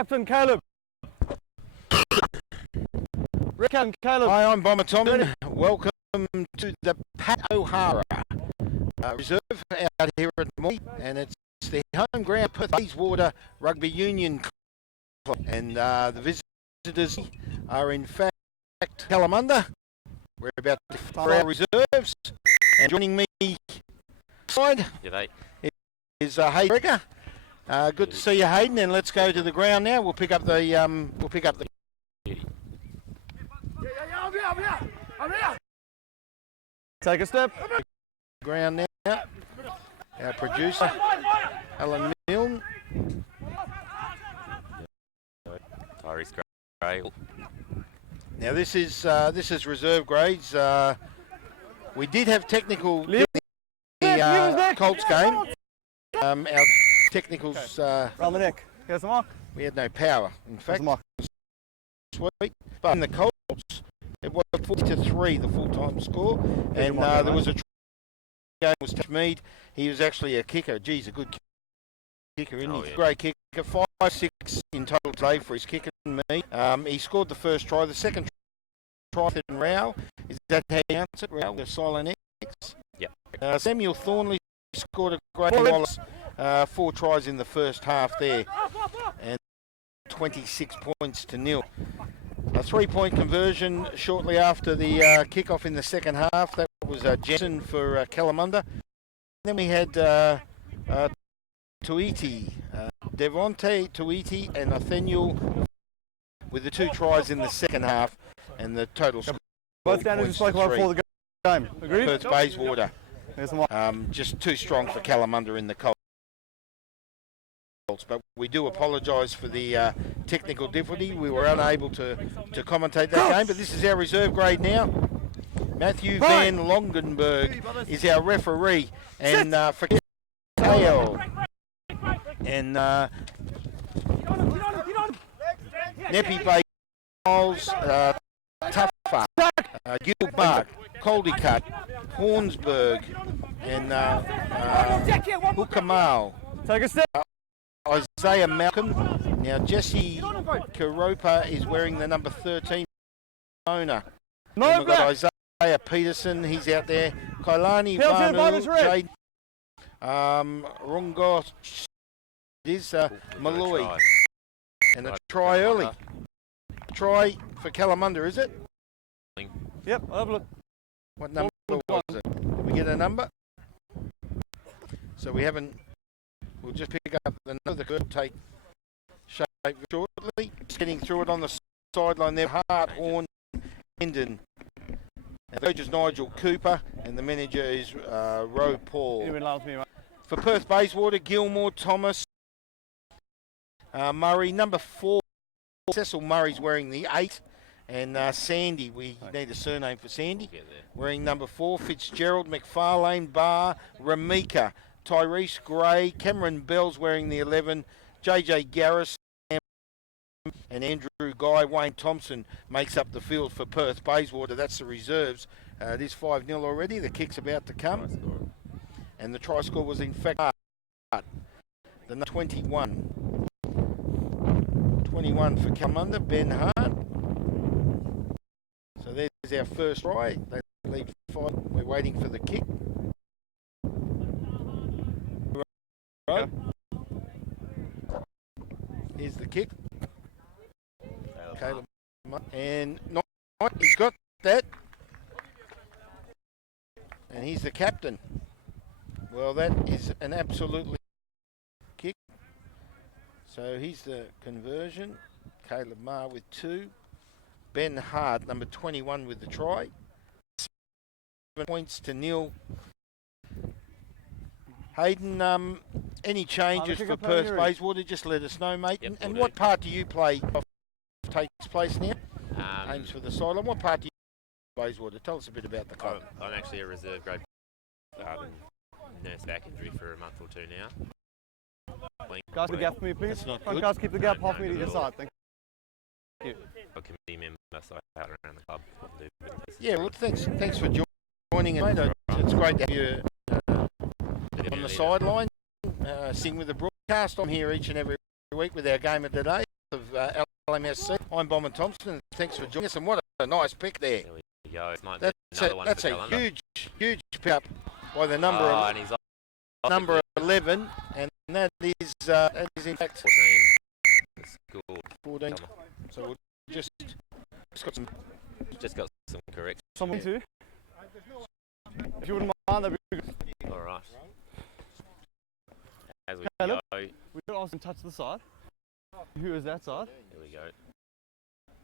Captain Caleb. Captain Caleb. Hi, I'm Bomber Tommy. Welcome to the Pat O'Hara Reserve out here at the Moy, and it's the home ground Perth Bayswater Rugby Union Club, and the visitors are in fact Kalamunda. We're about to for our reserves, and joining me side is Hayden Brecker. Good to see you, Hayden, and let's go to the ground now. We'll pick up the Take a step. ground now. Our producer, Alan Milne. Tyrese Gray. Now this is reserve grades. We did have technical in the Colts game. Our technicals. Round the neck. Here's the mark. We had no power. In fact, sweet. But in the Colts, it was 40-3 the full-time score, and there was a game was Mead. He was actually a kicker. Geez, a good kicker, isn't he? Yeah. Great kicker. 5-6 in total today for his kicking. He scored the first try. The second try in Rao. Is that how you pronounce it? Rao, the silent X. Yep. Samuel Thornley scored a great Wallace. 4 tries in the first half there, and 26 points to nil. A 3-point conversion shortly after the kickoff in the second half. That was Jensen for Kalamunda. Then we had Tuiti, Devonte Tuiti and Nathaniel with the 2 tries in the second half, and the total score. Both standards you spoke about before the game. Agreed? Perth Bayswater. Here's the mark. Just too strong for Kalamunda in the Colts. But we do apologise for the technical difficulty. We were unable to commentate that game, but this is our reserve grade now. Matthew Van Longenberg is our referee, and for KL. And Neppy Bales, Tuffer, Gilbert, Caldycut, Hornsberg, and Hukamal. Take a step. Isaiah Malcolm. Now Jesse Karopa is wearing the number 13 owner. We've got Isaiah Peterson, he's out there. Kailani Vanu, Jade Rungo is Malloy. And a try early. Try for Kalamunda, is it? Yep, I'll have a look. What number was it? Did we get a number? So we haven't. We'll just pick up the number. The curve will take shape shortly. Just getting through it on the sideline there. Hart, Horn, Hendon. The coach is Nigel Cooper, and the manager is Ro Paul. For Perth Bayswater, Gilmore, Thomas, Murray, number 4. Cecil Murray's wearing the 8, and Sandy. We need a surname for Sandy. Wearing number 4. Fitzgerald, McFarlane, Barr, Ramika. Tyrese Gray, Cameron Bell's wearing the 11, JJ Garris, and Andrew Guy. Wayne Thompson makes up the field for Perth Bayswater. That's the reserves. It is 5-0 already. The kick's about to come. And the try score was in fact the 21. 21 for Kalmunda, Ben Hart. So there's our first try. They lead 5. We're waiting for the kick. Right. Here's the kick. Caleb. And he's got that. And he's the captain. Well, that is an absolutely kick. So he's the conversion. Caleb Marr with 2. Ben Hart, number 21, with the try. 7 points to nil. Hayden, any changes for Perth Bayswater? Just let us know, mate. Yep, and what part do you play? Takes place now. Aims for the sideline. What part do you play Bayswater? Tell us a bit about the club. I'm actually a reserve grade. Nursed back injury for a month or 2 now. Guys, keep the gap for me, please. Guys, keep the gap off me to your side. Thank you. A committee member, so I out around the club. Yeah, well, thanks for joining us, mate. It's great to have you on the sideline, sing with the broadcast. I'm here each and every week with our game of today. of LMSC. I'm Bomber Thompson. Thanks for joining us, and what a nice pick there. There we go. It might That's be another one that's for a Kalmunda. huge pick up by the number and he's off number 11, and that is in fact 14. The school. 14. So we'll just got some correct. Someone too. If you wouldn't mind, that'd be good. All right. As we Caleb, go, we don't ask him to touch the side. Who is that side? here we go.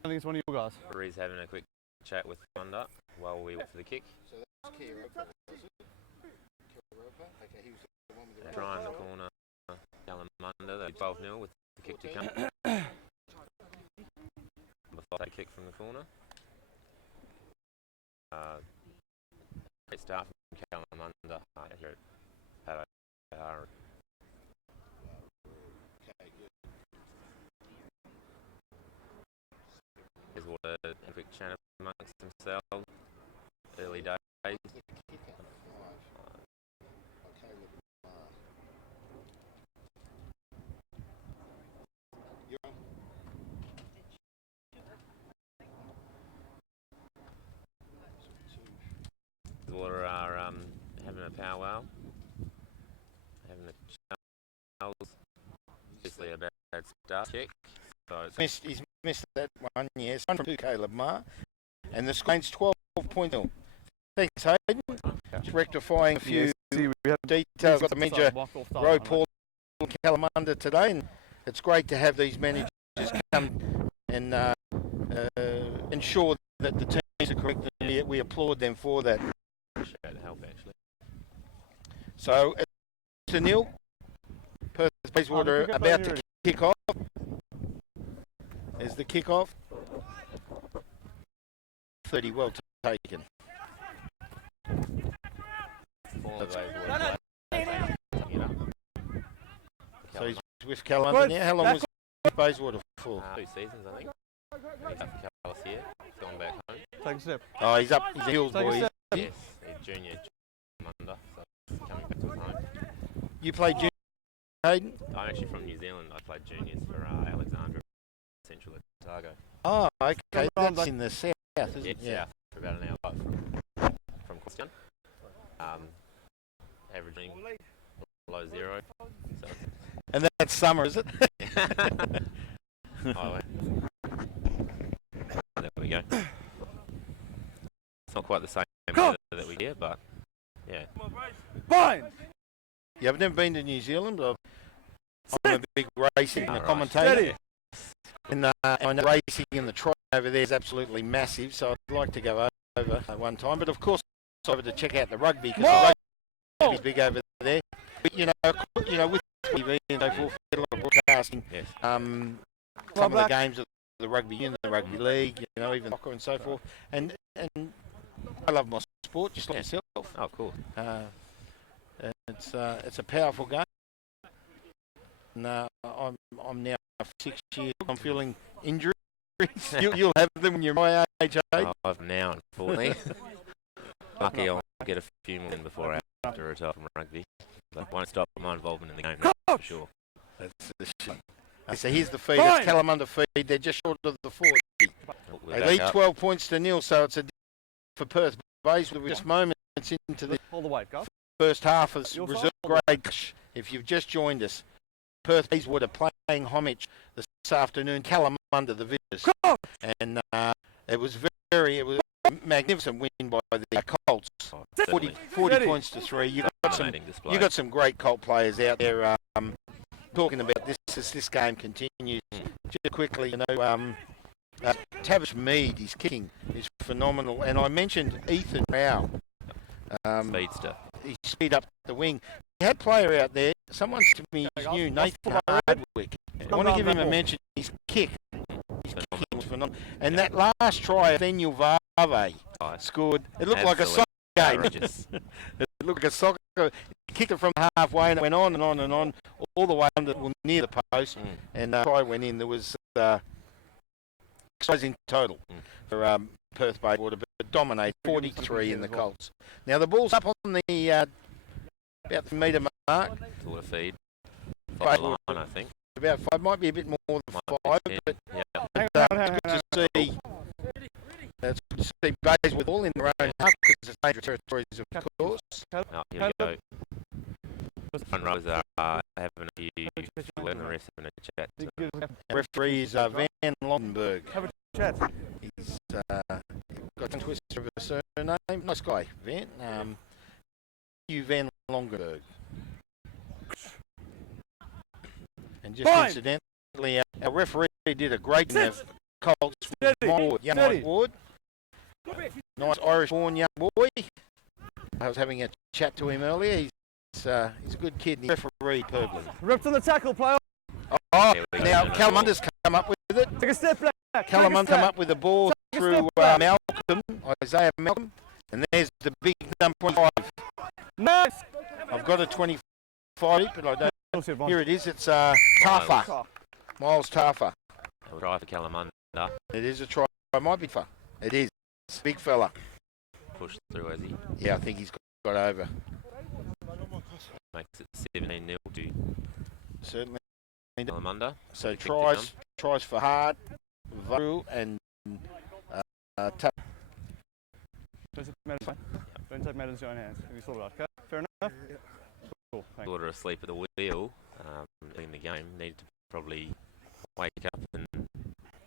I think it's one of your guys. Ree's having a quick chat with Kalamunda while we wait for the kick. Trying the corner. Kalamunda, they're 12-0 with the kick to come. Before they kick from the corner. Great start from Kalamunda here at Bayswater. Bayswater, a quick chat amongst themselves. Early days. Bayswater are having a powwow, having a Charles. Obviously a bad start kick. So it's he's missed that one. Yes, one from Caleb Marr, and the score's 12-0. Thanks, Hayden. Just rectifying a few details. Got the manager, Roe Paul and Kalamunda today, and it's great to have these managers come and ensure that the teams are correct, and we applaud them for that. appreciate the help actually. So it's a nil. Perth Bayswater about to kick off. There's the kick off. 30 well taken. So he's with Kalmunda now. How long was Bayswater for? 2 seasons, I think. He's up for Callis here. He's gone back home. Take a step. Oh, he's up. He's a Hills boy. Yes, he's junior Kalamunda, so he's coming back to his home. You played junior, Hayden? I'm actually from New Zealand. I played juniors for Alexandra, Central Otago. Oh, okay. That's in the south, isn't it? Yeah, for about an hour from Queenstown. Averaging below 0. So And that's summer, is it? highway. There we go. It's not quite the same weather that we hear, but yeah. Fine! Yeah, I've never been to New Zealand, but I'm a big racing Right. commentator. Steady. And I know racing in the trot over there is absolutely massive, so I'd like to go over at one time. But of course, over to check out the rugby because the rugby is big over there. But, you know, with TV and so forth, a lot of broadcasting. Yes. Some of the games of the rugby union, the rugby league, you know, even soccer and so forth. And I love my sport, just like yourself. Oh, cool. It's a powerful game. And I'm now 6 years. I'm feeling injuries. You'll have them when you're my age, eh? I've now, unfortunately. Lucky I'll get a few more in before I have to retire from rugby. But won't stop my involvement in the game, that's for sure. That's the shit. So here's the feed. It's Kalamunda feed. They're just short of the 40. They lead 12 points to nil, so it's a for Perth Bayswater. We're just moments into the Hold the weight, guys. first half of reserve grade. If you've just joined us, Perth Bayswater playing homage this afternoon. Kalamunda, the visitors, and it was a magnificent win by the Colts. 40 points to 3. You got some great Colt players out there. Talking about this as this game continues. Just quickly, you know, Tavish Mead, his kicking is phenomenal, and I mentioned Ethan Rao. Speedster. He speed up the wing. He had a player out there. Someone said to me he's new, Nathan Hardwick. I want to give him a mention. His kick was phenomenal. And that last try, Daniel Varve scored. It looked like a soccer game. It looked like a soccer. He kicked it from halfway and it went on and on and on, all the way under, near the post. And the try went in. There was 6 in total for Perth Bayswater, but dominated 43 in the Colts. Now the ball's up on the about the metre mark. To a feed. Follow the line, I think. about 5. Might be a bit more than 5, but Yeah. Hang it's on, hang on, good to see. It's good to see Bayswater all in their own half because it's dangerous territories, of course. Oh, here we go. Front rows are having a few and the rest having a chat. Referee is Van Londenberg. Have a chat. He's got a twist of a surname. Nice guy, Van. You Van Londenberg. And just incidentally, our referee did a great job. Colts with young Ward. Nice Irish-born young boy. I was having a chat to him earlier. He's a good kid. He's referee perfectly. Rip to the tackle, player. Oh, now Kalamunda's come up with it. Take a step back. Kalamunda come up with the ball through Malcolm, Isaiah Malcolm, and there's the big number 25. Nice. I've got a 25, but I don't. Here it is. It's Tafa. Miles Tafa. We'll try for Kalamunda. It is a try. It might be fun. It is. Big fella. Push through, has he? Yeah, I think he's got over. Makes it 17-0 to Certainly. Kalamunda. So tries for Hart, Varu, and Tap. Don't take matters in your own hands. Have you thought about it? Okay, fair enough? Cool, thanks. Sort of asleep at the wheel in the game. Need to probably wake up and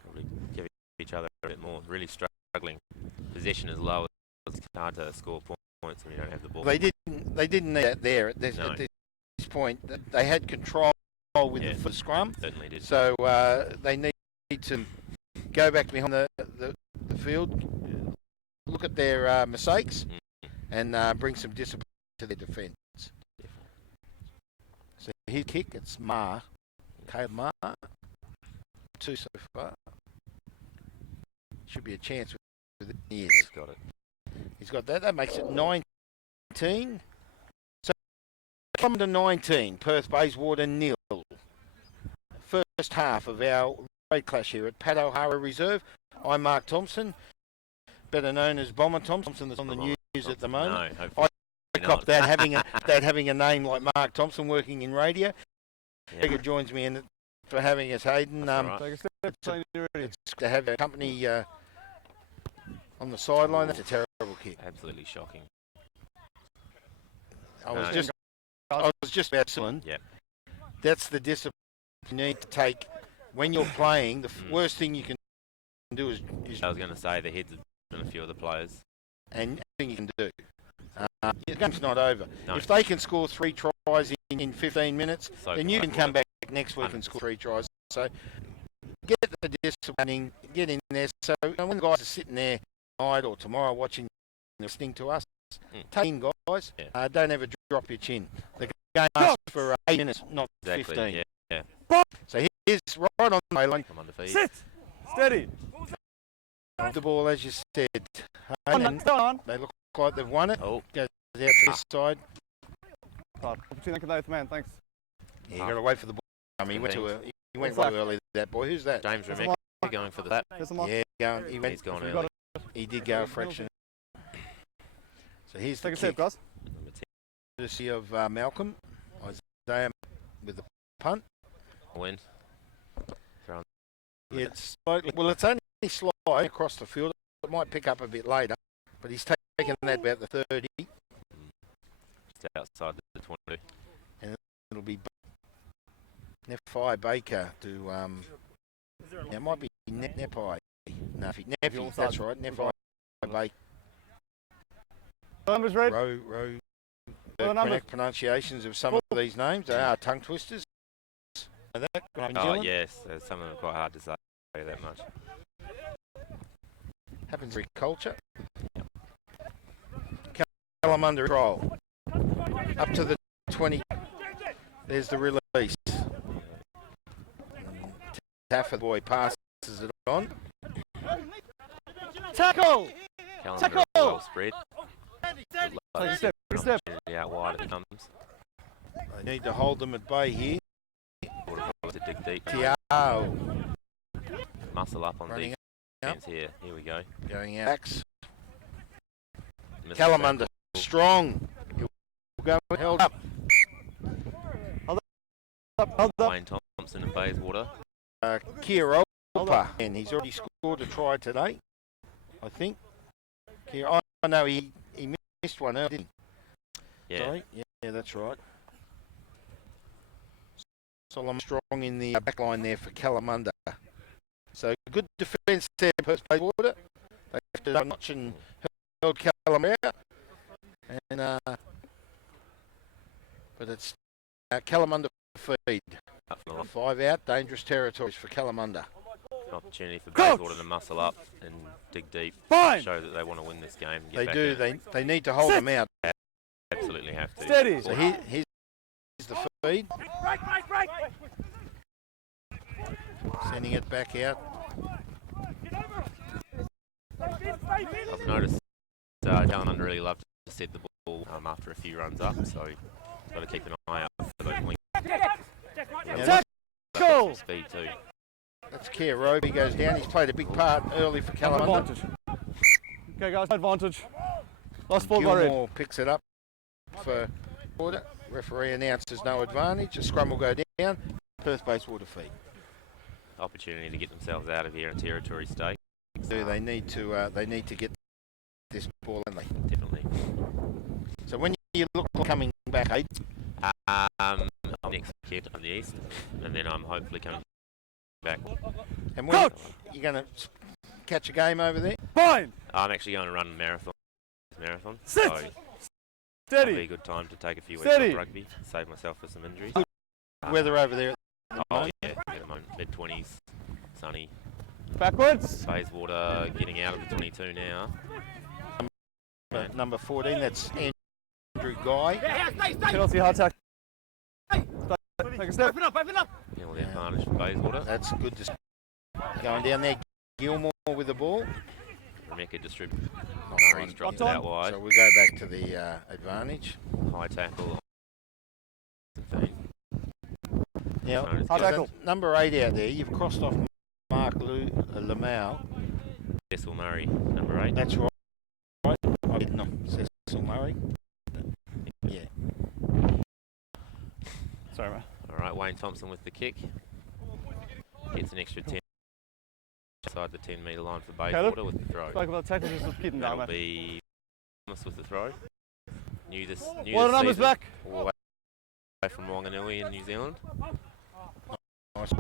probably give each other a bit more. Really struggling. Possession is low. It's hard to score points when you don't have the ball. They didn't need that there at this point. They had control with the scrum. Certainly did. So they need to go back behind the field, look at their mistakes, and bring some discipline to their defence. So his kick, it's Caleb Ma. 2 so far. Should be a chance with it. Yes. He's got it. He's got that. That makes it 19. So Kalmunda 19, Perth Bayswater 0. First half of our raid clash here at Pat O'Hara Reserve. I'm Mark Thompson, better known as Bomber Thompson. That's on the news at the moment. No, hopefully I cop that having a name like Mark Thompson working in radio. Yeah. Joins me in for having us, Hayden. Take a step. It's to have a company on the sideline. That's a terrible kick. Absolutely shocking. I was just excellent. Yeah. That's the discipline you need to take when you're playing. The worst thing you can do is I was going to say the heads of a few of the players. And thing you can do. The game's not over. No. If they can score 3 tries in 15 minutes, So then you can come back next week and score 3 tries. So get the disciplining, get in there. So when the guys are sitting there tonight or tomorrow watching, listening to us, take in, guys. Yeah. Don't ever drop your chin. The game lasts for 8 minutes, not 15. Yeah. So here's right on the line. Come on the feet. Sit. Steady. The ball, as you said. On. They look like they've won it. Oh. Goes out to this side. Opportunity for man, thanks. Yeah, you got to wait for the ball. I mean, he went What's too early. That boy, who's that? James Remeka going for the Yeah, He's gone early. He did go a fraction. So here's the Take a step, kick. guys. Number 10. Courtesy of Malcolm. Isaiah with the punt. Win. It's slightly, well, it's only slide across the field. It might pick up a bit later, but he's taken that about the 30. Just outside the 20. And it'll be Nefi Baker to it might be Nepi. No, Nefi, that's right. Nefi Baker. Numbers ready. Row. The numbers. Correct pronunciations of some of these names. They are tongue twisters. Know that? Oh yes, some of them are quite hard to say that much. Happens in culture. Kalamunda roll. Up to the 20. There's the release. Taffa boy passes it on. Tackle! Kalamunda well spread. Take a step. Take a step. Out wide it comes. They need to hold them at bay here. To dig deep. Tiao Muscle up on running defense here. Here we go. going out. Backs. Missed Kalamunda the strong. He'll go held up. Hold up. Wayne Thompson Thompson and Bayswater. Kira, and he's already scored a try today, I think. Kira, I know he missed one earlier, didn't he? Yeah. Sorry? Yeah, that's right. Solomon strong in the back line there for Kalamunda. So good defence there, Perth Bayswater. They have to notch and held Kalamunda out. And, but it's Kalamunda feed. 5 out, dangerous territories for Kalamunda. An opportunity for Bayswater to muscle up and dig deep. Show that they want to win this game. They do. They need to hold them out. Absolutely have to. Steady. So here's the feed. Sending it back out. I've noticed Kalamunda really love to set the ball after a few runs up, so got to keep an eye out for those links. Tackle! Speed too. That's Kia Roby goes down. He's played a big part early for Kalamunda. Okay, guys, advantage. Last ball got red. Gilmore picks it up for Water. Referee announces no advantage. A scrum will go down. Perth Bayswater feed. Opportunity to get themselves out of here in territory state. So they need to get this ball, don't they? Definitely. So when you look coming back, I'm next kid on the east, and then I'm hopefully coming back. And when you're going to catch a game over there? Fine. I'm actually going to run a marathon. Sit. So Steady. it'll be a good time to take a few weeks Steady. off rugby, save myself for some injuries. Weather over there. Oh yeah, at the moment, mid-20s, sunny. Backwards. Bayswater getting out of the 22 now. Number 14, that's Andrew Guy. Penalty, hard tackle. Take a step. Penalty advantage for Bayswater. That's good. Going down there, Gilmore with the ball. Remeka distributes. Not Murray's one. dropped it out wide. So we go back to the advantage. High tackle. Now, Hard tackle. Number 8 out there, you've crossed off Mark Lamau. Cecil Murray, number 8. That's right. No, Cecil Murray. Yeah. Sorry, mate. All right, Wayne Thompson with the kick. Gets an extra 10 outside the 10-metre line for Bayswater with the throw. Spoke about tackles, just kidding down, That'll mate. be Thomas with the throw. New this Numbers season, back. all the way from Wanganui in New Zealand. Nice.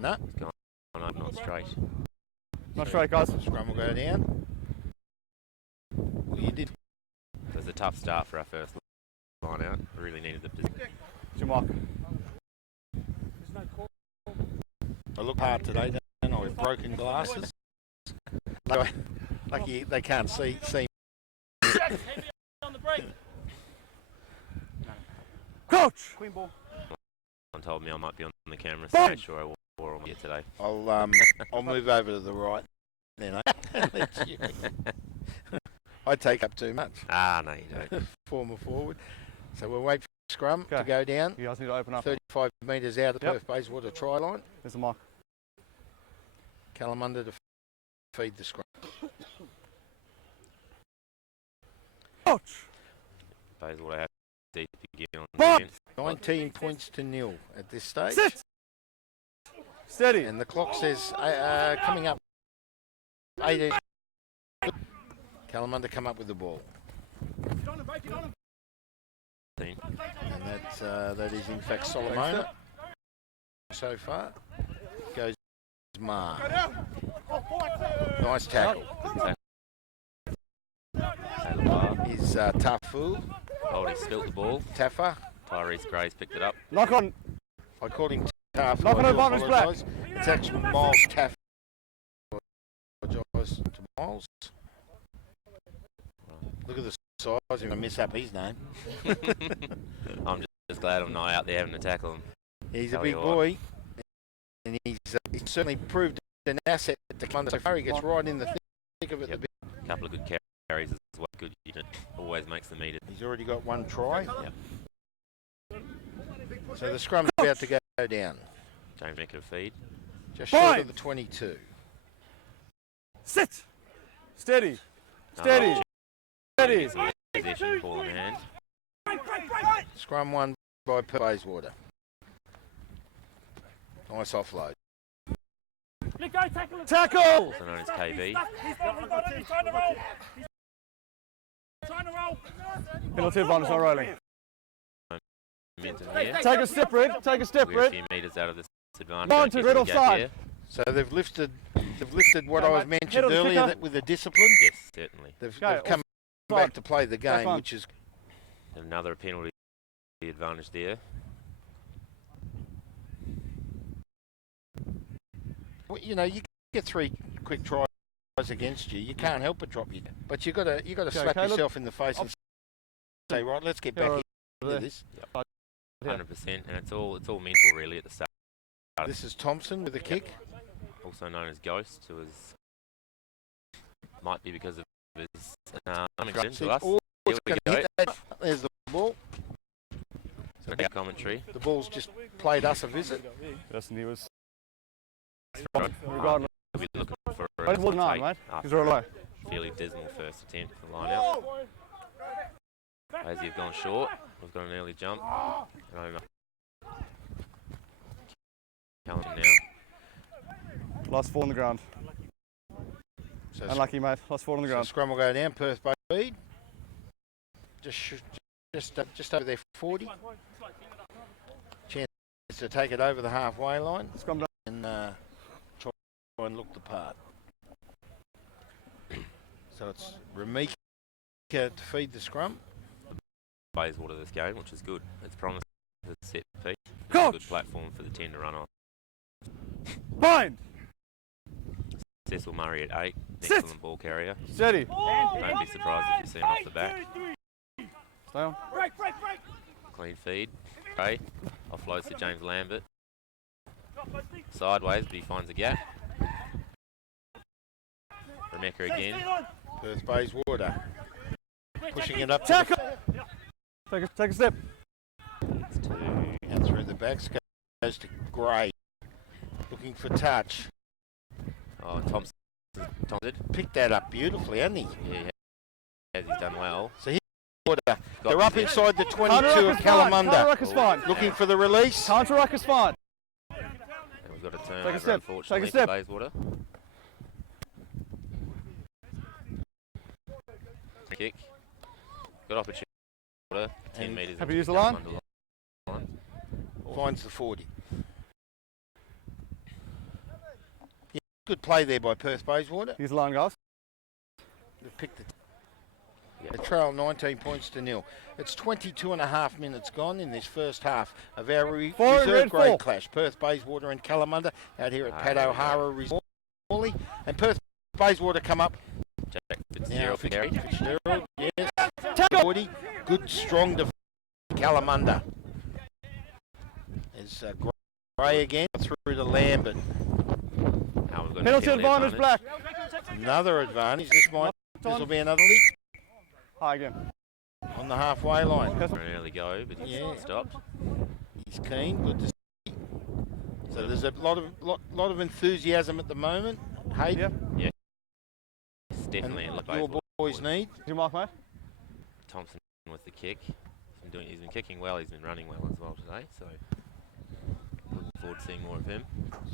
No. It's gone over, not straight. Not straight, guys. Scrum will go down. Well, you did. It was a tough start for our first line out. We really needed the position. It's your mark. I look hard today, don't I, with broken glasses. Lucky they can't see. Coach! Clean ball. Someone told me I might be on the camera, so I made sure I wore them here today. I'll move over to the right. Then I take up too much. Ah, no, you don't. Former forward. So we'll wait for scrum to Okay. go down. You guys need to open up. 35 metres out of the Yep. Perth Bayswater try line. There's the mark. Kalamunda to feed the scrum. Coach! Bayswater have deep again on Bob! defence. 19 points to 0 at this stage. Sit! Steady. And the clock says coming up 18. Kalamunda come up with the ball. And that is in fact Solomon so far. Goes Mar. Nice tackle. Is Tafu. Oldie spilt the ball. Taffa. Tyrese Gray's picked it up. Knock on. I called him Tafu. Knock on I do advantage, Black. apologise. It's actually Miles Taff. I apologise to Miles. Look at the size. I'm going to mess up his name. I'm just glad I'm not out there having to tackle him. He's a Tell big you boy. And he's certainly proved an asset to Kalmunda so far. He gets right in the thick of it. Yep. A couple of good carries as well. Good unit. Always makes them eat it. He's already got one try. Yep. So the scrum's about to go down. James Mecker to feed. Just short of the 22. Sit! Steady. No, Steady. Steady. Possession, ball in hand. Scrum won by Bayswater. Nice offload. Tackle! Also known as KB. Penalty advantage, not rolling. Momentum here. Take a step, Red. Take a step, We're a Red. few metres out of this advantage. Go on Don't to get Red the gap offside. here. So they've lifted what I was mate. Head mentioned of the earlier kicker. that with the discipline. Yes, certainly. They've Go, come offside. back to play the Back game, on. which is Another penalty advantage there. well, you know, you get 3 quick tries against you. You can't help but drop you. But you got to slap Caleb. yourself in the face and say, right, let's get back into this. 100%, and it's all mental really at the start. This is Thompson with a kick. Also known as Ghost, who is might be because of his unextended to us. Oh, Here it's we gonna go. hit that. There's the ball. So big commentary. The ball's just played us a visit. Listen, he was Regardless, we'll be looking for But it wasn't on, mate. Because we're low. fairly dismal first attempt for the line out. As you've gone short, we've got an early jump. Kalamunda now. Last 4 on the ground. So Unlucky, mate. Last 4 on the So ground. scrum will go down. Perth by speed. Just over their 40. Chance to take it over the halfway line Scrum down. and try and look the part. So it's Ramika to feed the scrum. Bayswater this game, which is good. It's promised as a set piece. It's a Coach! good platform for the 10 to run on. Bind! Cecil Murray at 8, Sit! excellent ball carrier. Steady. Don't be surprised if you see him off the back. Stay on. Clean feed. Gray offloads to James Lambert. Sideways, but he finds a gap. Remeka again. Perth Bayswater pushing it up to Tackle! Take a step. It's 2. and through the backs goes to Gray. Looking for touch. Oh, Thompson. Picked that up beautifully, hasn't he? Yeah, as he's done well. So they're up his inside the 22 Counter of ruck is fine. Counter Kalamunda. ruck is fine. Looking for the release. Counter ruck is fine. And we've got a turn Take a over, step. unfortunately, Take a step. for Bayswater. Kick. Good opportunity. 10 And metres. have into you used the Kalamunda line? line. Finds the 40. Yeah, good play there by Perth Bayswater. Here's the line, guys. They've picked it. Yep. They trail 19 points to 0. It's 22 and a half minutes gone in this first half of our Four in reserve red, grade four. clash. Perth Bayswater and Kalamunda out here at Pat there we O'Hara Resort. And Perth Bayswater come up. Jack Now Fitzgerald carry. Fitzgerald, yes. Tackle! 40. Good, strong defense. Kalamunda. There's Gray again through to Lambert. Now we've got a Penalty advantage, Black. Another advantage. This will be another leak High again. on the halfway line. For an early go, but he's Yeah. stopped. He's keen. Good to see. So there's a lot of enthusiasm at the moment. Hayden, Yeah. It's and definitely in the your Bayswater boys need. Did you mark, mate? Thompson with the kick. He's been kicking well. He's been running well as well today. So looking forward to seeing more of him.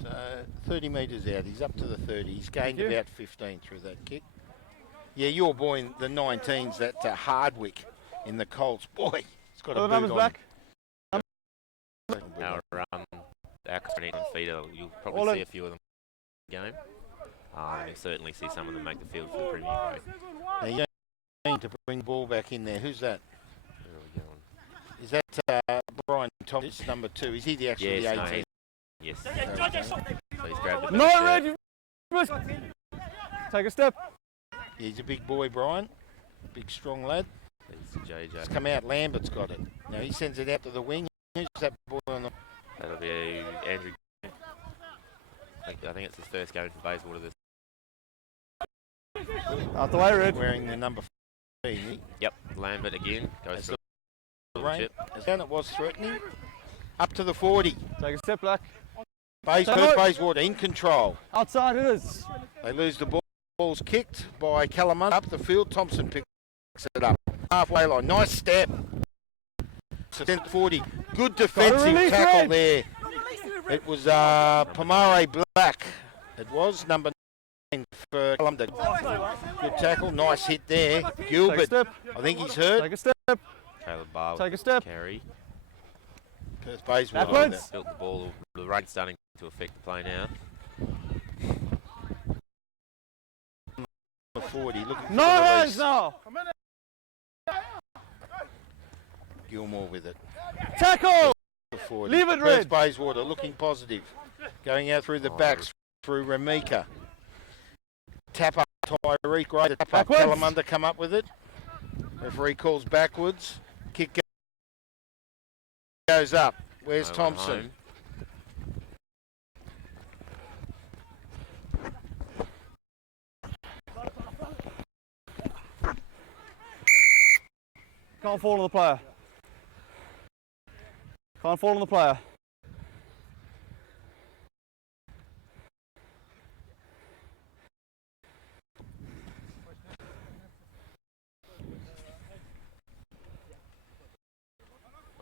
So 30 metres out. He's up to the 30. He's gained Thank you. about 15 through that kick. Yeah, your boy in the 19s, that Hardwick in the Colts. Boy, he's got Are a the boot numbers on. back? Our current feeder, you'll probably All see in. a few of them in the game. You'll certainly see some of them make the field for the Premier Grade. Now, you need to bring the ball back in there. Who's that? Where are we going? Is that Brian Thomas, number 2? Is he the actual Yes, the no, 18? yes. So he's grabbed the No, shirt. Red. You missed. Take a step. Yeah, he's a big boy, Brian. Big, strong lad. He's JJ. It's come out. Lambert's got it. Now he sends it out to the wing. Who's that boy on the? That'll be Andrew. I think it's his first game for Bayswater this. Out the way, Red. Wearing the number 3. Yep, Lambert again goes As for the the rain, chip. as down it was threatening. Up to the 40. Take a step, Black. Perth Bayswater in control. Outside it is. They lose the ball. Ball's kicked by Kalamunda up the field. Thompson picks it up. Halfway line. Nice step. 40. Good defensive release, tackle Red. there. It was Pomare Black. It was number 9 for Kalumunda. Good tackle, nice hit there. Gilbert, I think he's hurt. Take a step. Caleb Barr Take a with step. carry. Perth Bayswater. Backwards. Built the ball. The rain's starting to affect the play now. 40, looking for No the hands release. now. Gilmore with it. Tackle. 40. Leave it, Perth Red. Bayswater looking positive. Going out through the backs, through Ramika. Tap up, Tyreek, right to tap up. Backwards. Kalamunda come up with it. Referee calls backwards. Kick goes up. Where's Over Thompson? home. Can't fall on the player. Can't fall on the player.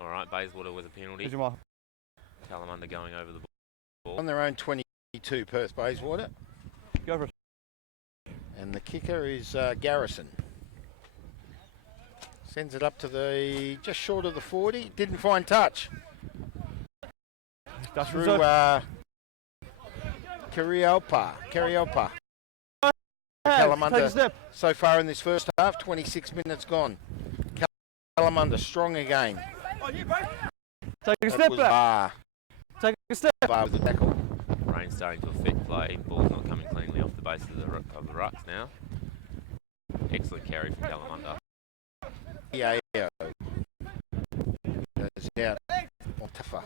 All right, Bayswater with a penalty. Here's your mark. Kalamunda going over the ball. On their own 22, Perth Bayswater. Go for it. And the kicker is Garrison. Sends it up to the just short of the 40. Didn't find touch. That's Through reserved. Karialpa. Take a Kalamunda step. so far in this first half. 26 minutes gone. Kalamunda strong again. Take a That step was back. Bar. Take a step. Bar with the tackle. Rain's starting to affect play. Ball's not coming cleanly off the base of the rucks now. Excellent carry from Kalamunda. Yeah. Goes out. More tougher.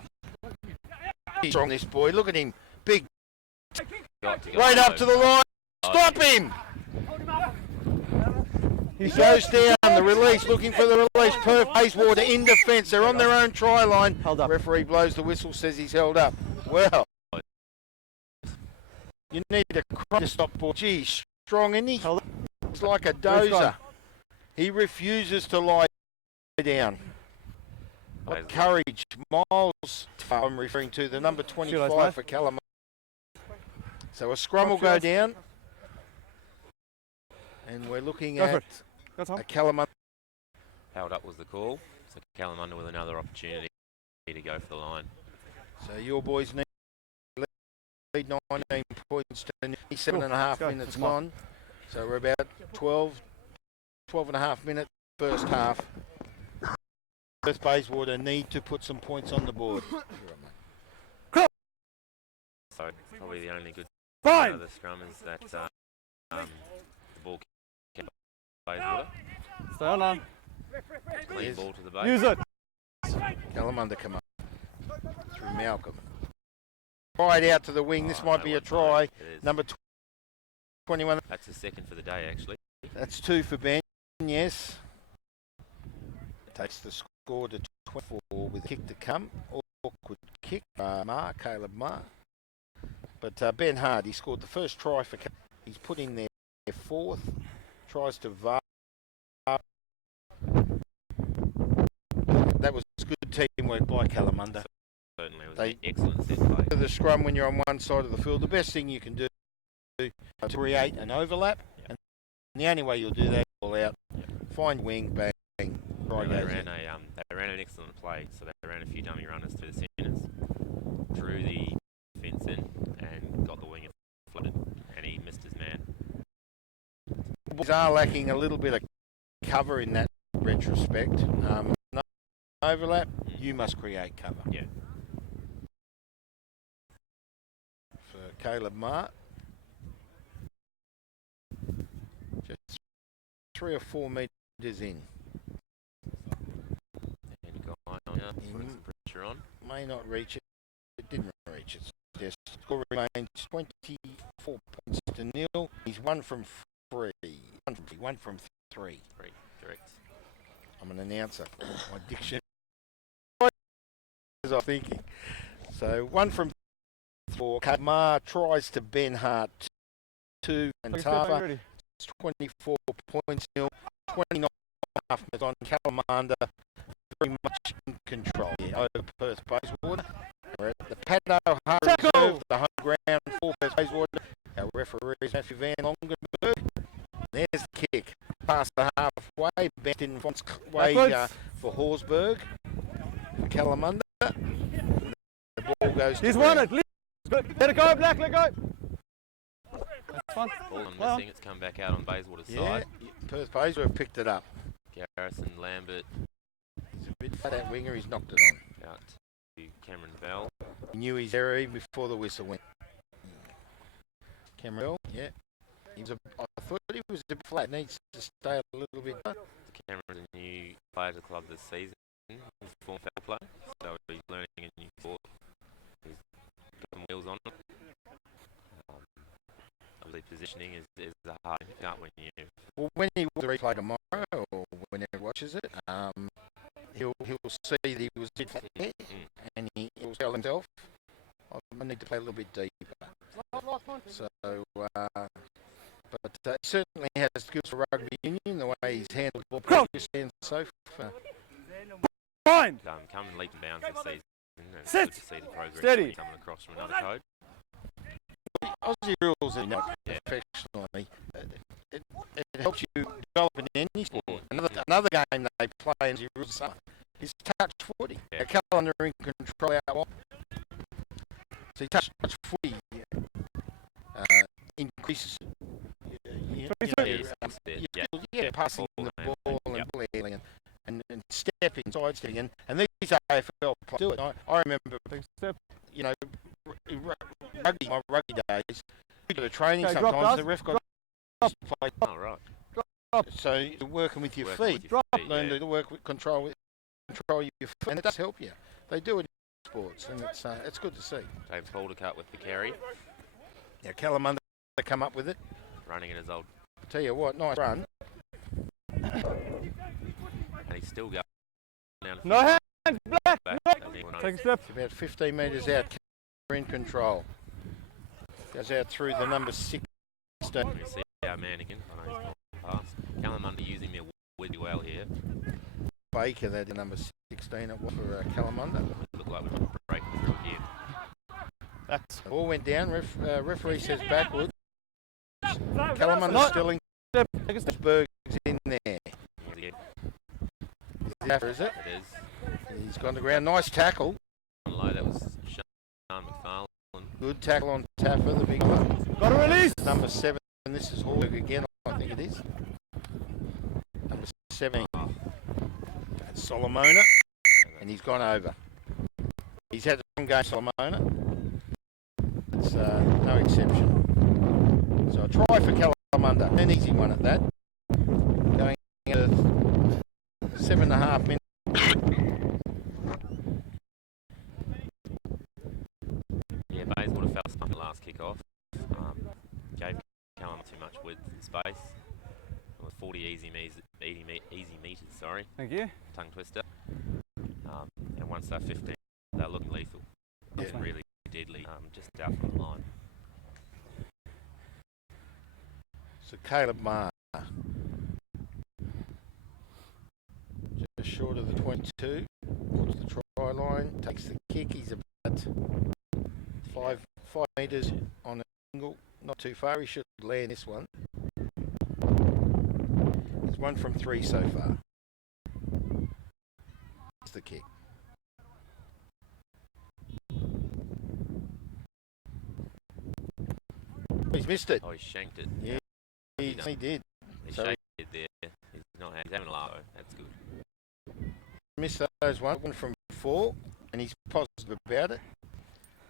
He's strong, this boy. Look at him. Big. Got to go Right up to the line. Oh, Stop him. He He's goes down. The release. Looking for the release. Perth Bayswater in defence. They're on their own try line. Held up. Referee blows the whistle. Says he's held up. Well. You need a crop to stop ball. Gee, strong, isn't he? Hold up. It's like a Where's dozer. gone? He refuses to lie down. What Bayswater. courage. Miles, I'm referring to the number See you 25 later, for Kalamunda. So a scrum will Watch go yours. down. And we're looking Go for at it. Go, Tom. a Kalamunda. Held up was the call. So Kalamunda with another opportunity to go for the line. So your boys need lead 19 points to 7.5 Let's go. minutes Come on. gone. So we're about 12 and a half minutes first half. Perth Bayswater need to put some points on the board. So probably the only good Fine. part of the scrum is that the ball kept Bayswater. Stay on line. Clean Yes. ball to the base. Use it. Kalamunda come up through Malcolm. Right out to the wing. This Oh, might no be a one try. It is. Number 21. That's the second for the day, actually. That's 2 for Ben. Yes. Takes the score to 24 with a kick to come. Awkward kick. Caleb Marr. But Ben Hard, he scored the first try for. He's put in their fourth. Tries to VAR. That was good teamwork by Kalamunda. Certainly it was They- an excellent set play. The scrum when you're on one side of the field, the best thing you can do is to create an overlap, and the only way you'll do that is all out, find wing, bang, try They goes ran in. they ran an excellent play. So they ran a few dummy runners through the centres, drew the fence in, and got the winger flooded, and he missed his man. Boys are lacking a little bit of cover in that retrospect. No overlap, you must create cover. Yeah. For Caleb Marr. Just 3 or 4 metres in. And got line on now, putting some pressure on. May not reach it. It didn't reach it. Just score remains 24 points to 0. He's 1 from 3. 1 from 3. Great, correct. I'm an announcer. My diction. As I'm thinking. So 1 from 4. Kamar tries to Ben Hart 2 and Take a step back, Tava. ready. It's 24 points 0. 29 half minutes on Kalamunda. Very much in control here over Perth Bayswater. We're at the Paddo half. serve, the home ground for Perth Bayswater. Our referee is Matthew Van Longenberg. There's the kick. Past the halfway, bent in front way for Horsburgh. For Kalamunda. The ball goes He's to won ground. it. Good. Let it go, Black. Let it go. That's fun. Ball and missing. It's come back out on Bayswater's Yeah, side. Perth Bayswater have picked it up. Garrison Lambert He's a bit fat at winger, he's knocked it on. out to Cameron Bell. He knew his error even before the whistle went. Cameron Bell, yeah. I thought he was a bit flat, needs to stay a little bit. Cameron's a new player to the club this season. He's a former foul player, so he's learning a new sport. He's got some wheels on him. Obviously, positioning is a hard thing, can't when you. Well, when he will replay tomorrow, or whenever he watches it, he'll see that he was a bit flat there, and he'll tell himself, I need to play a little bit deeper. So, but he certainly has skills for rugby union, the way he's handled the ball previously and so forth. Fine. Come and leap and bounds this season. And it's Sit. good to see the progress Steady. coming across from another code. Aussie rules are not professionally. It helps you develop in any sport. Another game they play in the rules is touch footy. Yeah. Kalamunda in control out wide. So touch footy increases passing the ball and ball and stepping, sidestepping, and these AFL players do it. I remember, my rugby days, we did a training sometimes, the ref got to play. Oh, right. So you're working with your Working feet, with your feet, learn yeah. to work with control your feet, and it does help you. They do it in sports, and it's good to see. James Caldercut with the carry, Yeah, Kalamunda come up with it. running in his old, Tell you what, nice run. and he's still going down. No hands, Black. Back, No. as anyone knows. Take a step. It's about 15 metres out. In control. Goes out through the number 6. We see our man again. I know he's gone past. Kalamunda using me really well here. Baker, that number 16 it was for Kalamunda. Look like we're breaking through here. That's The ball went down. Referee says backwards. Kalamunda's No. still in. take a step. Berg's in there. Is Is it? it is. He's gone to ground. Nice tackle. Low, that was Sean McFarlane. Good tackle on Taffer, the big one. Got a release. Number 7. And this is Hallberg again, I think it is. Number 17. That's Solomona. And he's gone over. He's had a strong game, Solomona. It's no exception. So a try for Kalamunda. An easy one at that. Going at 7.5 minutes. Yeah, Bayswater fell stuck at last kick-off. Gave Kalamunda too much width and space. It was 40 easy meters, sorry. Thank you. Tongue twister. And once they're 15, they're looking lethal. It's Yeah. really deadly, just out from the line. So Caleb Marr. Just short of the 22. Towards the try line. Takes the kick. He's about 5 metres on an angle. Not too far. He should land this one. He's 1 from 3 so far. That's the kick. He's missed it. Oh, he shanked it. Yeah, he did. He So- shanked it there. He's having a laugh. That's good. Missed those one from 4, and he's positive about it.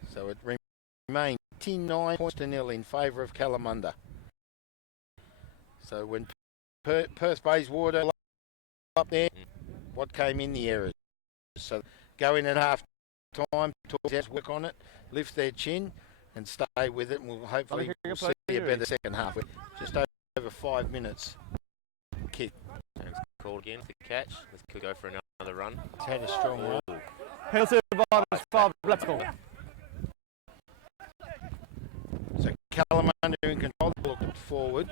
So it remains 9 points to 0 in favour of Kalamunda. So when Perth Bayswater up there, what came in the errors? So go in at half time, work on it, lift their chin, and stay with it, and hopefully we'll see a better second half. We're just over 5 minutes. Kick. James called again for the catch. This could go for another run. It's had a strong run. Hail Survivors, 5 Black goal. So Kalamunda in control, looking forward.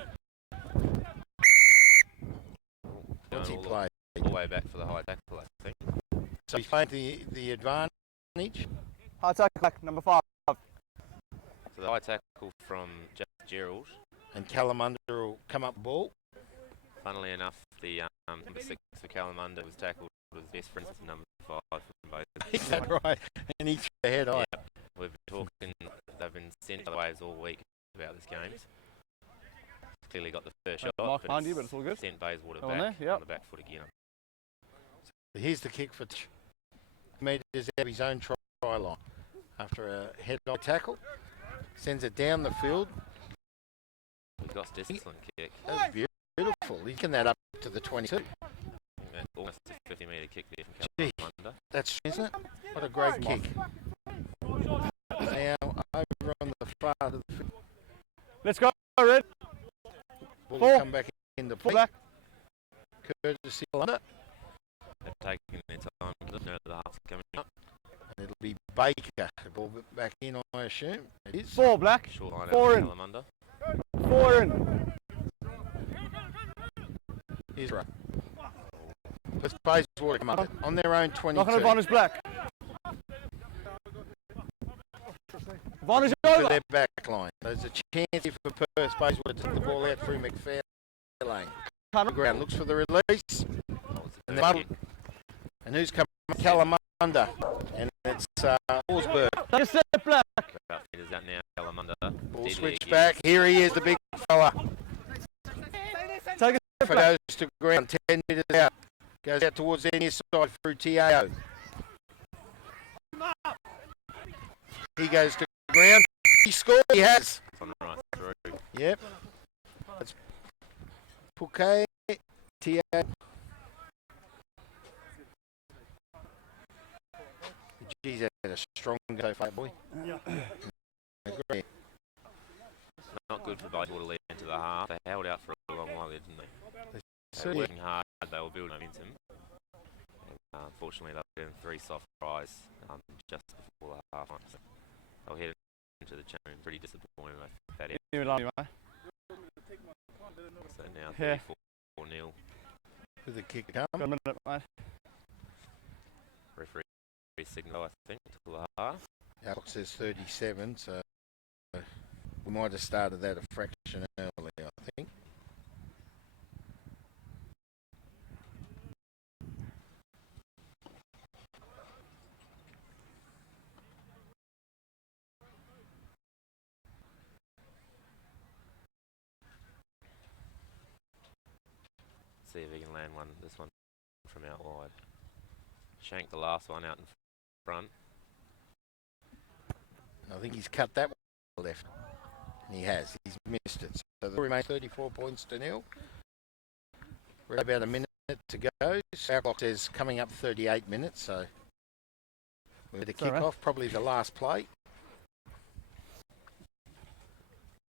What's he Going played? all the way back for the high tackle, I think. So he's played the advantage. High tackle, Black, number 5. the high tackle from Gerald. And Kalamunda will come up ball. Funnily enough, the number 6 for Kalamunda was tackled with his best friend, number 5 from both. Is that right? And he threw the head high. Yeah, we've been talking, they've been sent other ways all week about this game. Clearly got the first shot, Mark behind you, but it's all good. Sent Bayswater On back there, yep. on the back foot again. Here's the kick for metres out of his own try line. After a head-on tackle, sends it down the field. He's got this excellent kick. That's beautiful. He's getting that up to the 22. Almost a 50-metre kick there from Gee, Kalmunda. that's, isn't it? What a great kick. Now, over on the far of the field. Let's go, Red. Will Four. come back into Full play. back. Courtesy of Kalmunda. They've taken their time. The half's coming up. And it'll be Baker. The ball back in, I assume. It is. 4 black. Short line out Four for in. Kalamunda. 4 in. Here's right. Let's Bayswater come up on their own 22. Knocking advantage black. Advantage To over. their back line. There's a chance here for Perth. Bayswater to take the ball out through McFarlane. Ground looks for the release. And, and who's coming? Kalamunda. And it's Forsberg. Take a step black. About meters out now, Kalamunda. Ball Deadly switch again. back. Here he is, the big fella. Take a step Goes black. to ground, 10 metres out. Goes out towards the near side through TAO. He goes to ground. He scored. He has. On the right through. Yep. That's Pouquet. TAO. Geez, that had a strong go for that boy. Agree. Not good for Bayswater to lead into the half. They held out for a long while there, didn't they? They were Certainly. working hard. They were building momentum. And, unfortunately, they were getting 3 soft tries just before the half time. So they'll head into the challenge. Pretty disappointed. I think that You along, mate. so now Yeah. 34-0. With the kick come. Got a minute, mate. Referee signal, I think, to the half. Alex says 37, so we might have started that a fraction early, I think. See if he can land this one from out wide. Shank the last one out in front. I think he's cut that one left. And he has. He's missed it. So there remains 34 points to nil. We're about a minute to go. Our clock says coming up 38 minutes, so we're at the kickoff, probably the last play.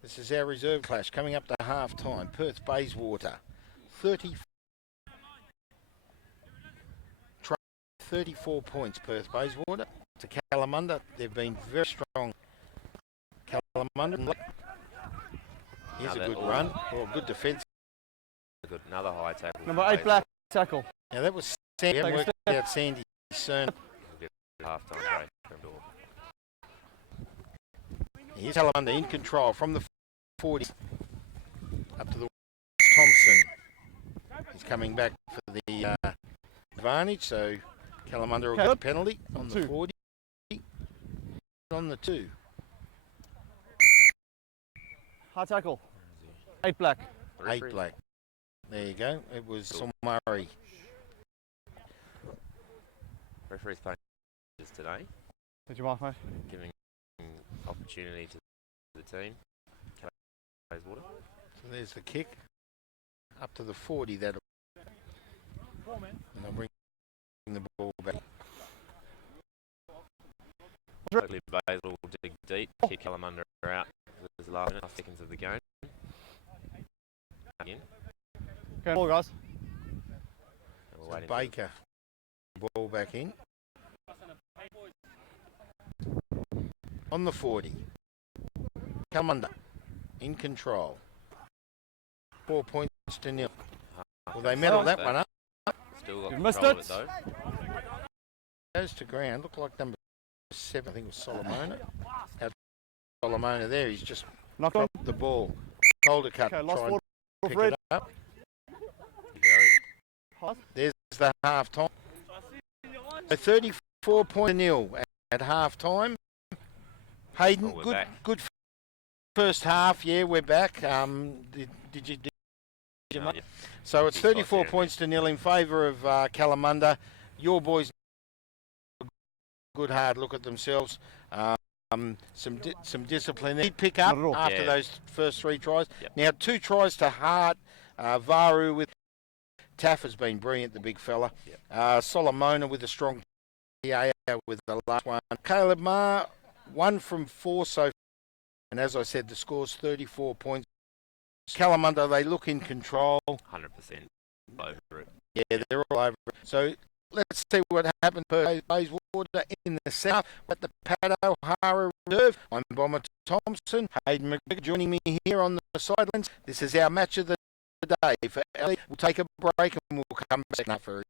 This is our reserve clash coming up to half time. Perth Bayswater. 34 points, Perth Bayswater. To Kalamunda, they've been very strong. Kalamunda, here's a good run, or good defence. Good, another high tackle. Number 8 black tackle. Now that was Sandy, Take a worked step. out Sandy Cern. Half time break. Here's Kalamunda in control from the 40 up to the Thompson. He's coming back for the advantage, so Kalamunda will get a penalty on the 40. On the 2. High tackle. 8 black. 8 black. There you go. It was Murray. Referee's playing today, Did you mark, mate? giving opportunity to the team. Bayswater. So there's the kick. Up to the 40, that'll. And they'll bring the ball back. Hopefully Bayswater will dig deep, kick Kalamunda out. There's the last 5 seconds of the game. Again. Okay, ball, guys. And we're So waiting Baker, ball back in. On the 40. Kalmunda in control. 4 points to nil. Well, they medal that one up. Still got You missed control of it. it though. Goes to ground. Look like number 7. I think it was Solomona. Out Kalamunda there. He's just Knocked on. dropped the ball. Caldecott Okay, lost try ball. and pick Red. it up. Pass. There's the half time. So 34-0 at half time. Hayden, Oh, we're good first half. Yeah, we're back. Did you Yeah. So it's Big spot 34 there. points to 0 in favour of Kalamunda. Your boys good hard look at themselves. Some discipline. They did pick up Not at all. after Yeah. those first 3 tries. Yep. Now 2 tries to Hart. Varu with Taff has been brilliant, the big fella. Yep. Solomona with a strong PA with the last one. Caleb Marr, 1 from 4 so far. And as I said, the score's 34 points. Kalamunda, they look in control. 100% over it. Yeah, they're all over it. So let's see what happened per Bayswater in the south at the Pat O'Hara Reserve. I'm Bomber Thompson. Hayden McGregor joining me here on the sidelines. This is our match of the day. For Ellie, we'll take a break and we'll come back now for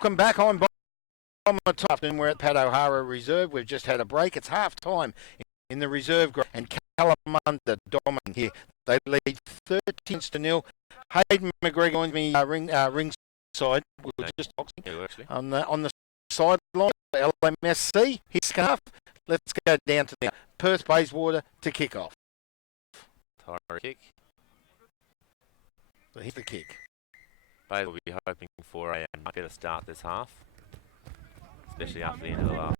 Welcome back. I'm on the top, and we're at Pat O'Hara Reserve. We've just had a break. It's half time in the reserve group, and Kalamunda dominating here. They lead 13-0. Hayden McGregor on me ringside. We were just boxing on the sideline. LMSC. His scarf. Let's go down to the Perth Bayswater to kick off. Tire kick. So here's the kick. Bays will be hoping for a much better start this half, especially after the end of the last.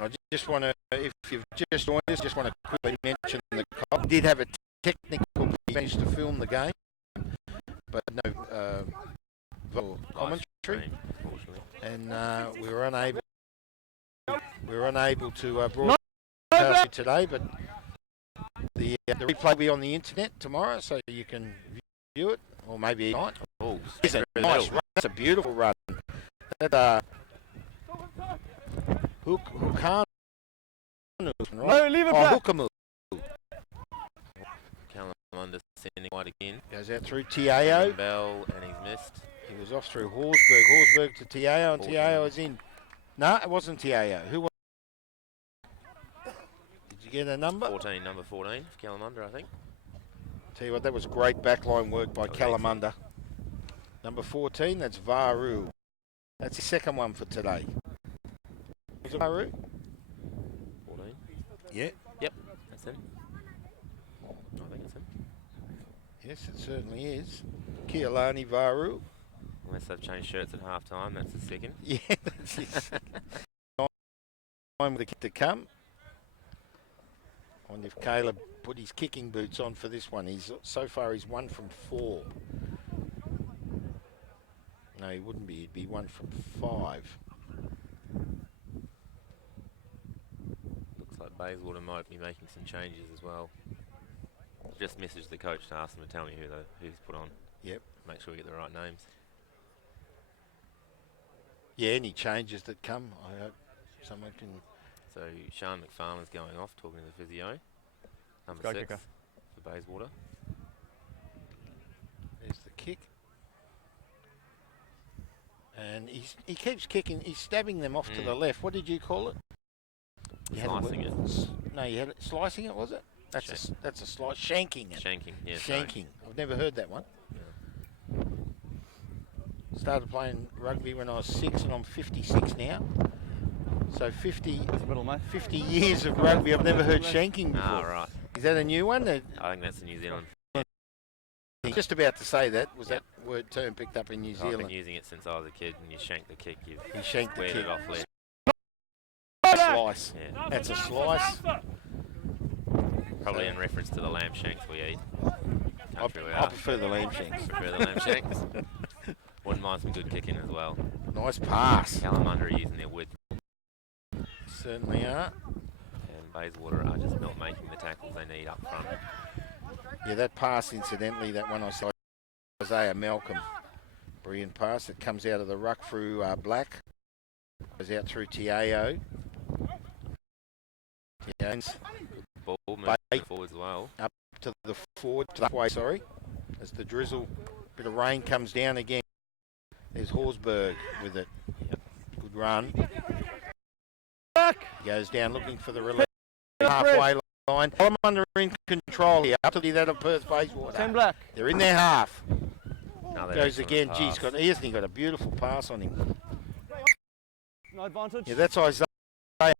I just want to, if you've just joined us, just want to quickly mention the cop did have a technical, he managed to film the game, but no commentary, and we were unable to broadcast it today, but the replay will be on the internet tomorrow, so you can view it, or maybe tonight. Oh, it's a nice run. That's a beautiful run. That Hukanu, right? No, leave it back. Hukamu. Kalamunda sending wide again. Goes out through Tiao. Bell, and he's missed. He was off through Horsburgh. Horsburgh to Tiao, and Tiao is in. No, it wasn't Tiao. Who was? Did you get a number? Number 14 for Kalamunda, I think. Tell you what, that was great backline work by Kalamunda. Number 14, that's Varu. That's the second one for today. Was it Varu? 14. Yeah. Yep, that's him. I think it's him. Yes, it certainly is. Kialani Varu. Unless they've changed shirts at half time, that's the second. Yeah, that's his second. Time with the kick to come. I wonder if Caleb put his kicking boots on for this one. So far he's 1 from 4. No, he wouldn't be. He'd be 1 from 5. Looks like Bayswater might be making some changes as well. Just message the coach to ask them to tell me who's put on. Yep. Make sure we get the right names. Yeah, any changes that come, I hope someone can. So Sean McFarlane's going off, talking to the physio. Number 6 kicker for Bayswater. There's the kick. And he keeps kicking. He's stabbing them off to the left. What did you call it? Slicing it. No, you had it. Slicing it, was it? That's a slice. Shanking it. Shanking, yeah. Shanking. I've never heard that one. Yeah. Started playing rugby when I was 6, and I'm 56 now. So 50 years of rugby, I've never heard shanking before. Ah, right. Is that a new one? I think that's in New Zealand. Just about to say that. Was that term picked up in New Zealand? I've been using it since I was a kid, and you shank the kick, you shank the kick. it off left. Slice. Yeah. That's a slice. Probably in reference to the lamb shanks we eat. I prefer the lamb shanks. Prefer the lamb shanks. Wouldn't mind some good kicking as well. Nice pass. Kalamunda are using their width. Certainly are. And Bayswater are just not making the tackles they need up front. Yeah, that pass, incidentally, that one I saw, Isaiah Malcolm. Brilliant pass. It comes out of the ruck through Black. Goes out through Tiao. Ball moves forward as well. Up to the forward, to the way, sorry. As the drizzle, bit of rain comes down again. There's Horsburgh with it. Yep. Good run. He goes down looking for the release. Halfway line. Kalamunda in control here. Up to that of Perth Bayswater. 10 black. They're in their half. No, goes again. Geez, he got a beautiful pass on him. No advantage. Yeah, that's Isaiah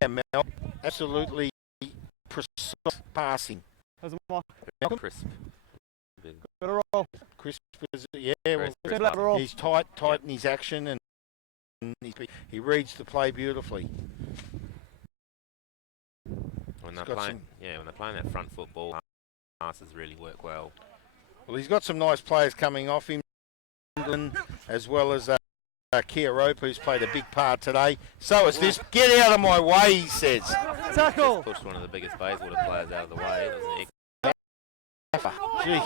Mel. Absolutely precise passing. Crisp. Better roll. Crisp is, well, he's tight in his action, and he reads the play beautifully. When they're playing that front football, passes really work well. Well, he's got some nice players coming off him, as well as Kia Rope, who's played a big part today. So is this. Get out of my way, he says. Tackle. Just pushed one of the biggest Bayswater players out of the way. It was Gee.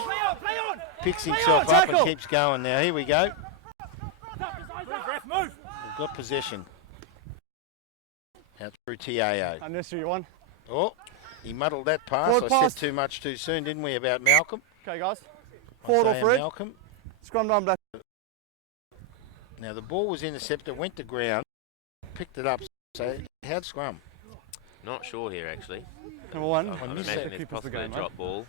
Picks himself up and keeps going now. Here we go. We've got possession. Out through TAO. Unnecessary one. Oh, he muddled that pass. Forward I pass. said too much too soon, didn't we, about Malcolm? Okay, guys. Forward or Fred. Malcolm. Scrum down black. Now the ball was intercepted, went to ground, picked it up. So how'd scrum? Not sure here actually. Number one. I missed imagine that. there's Keepers the possibly a game, mate. drop ball.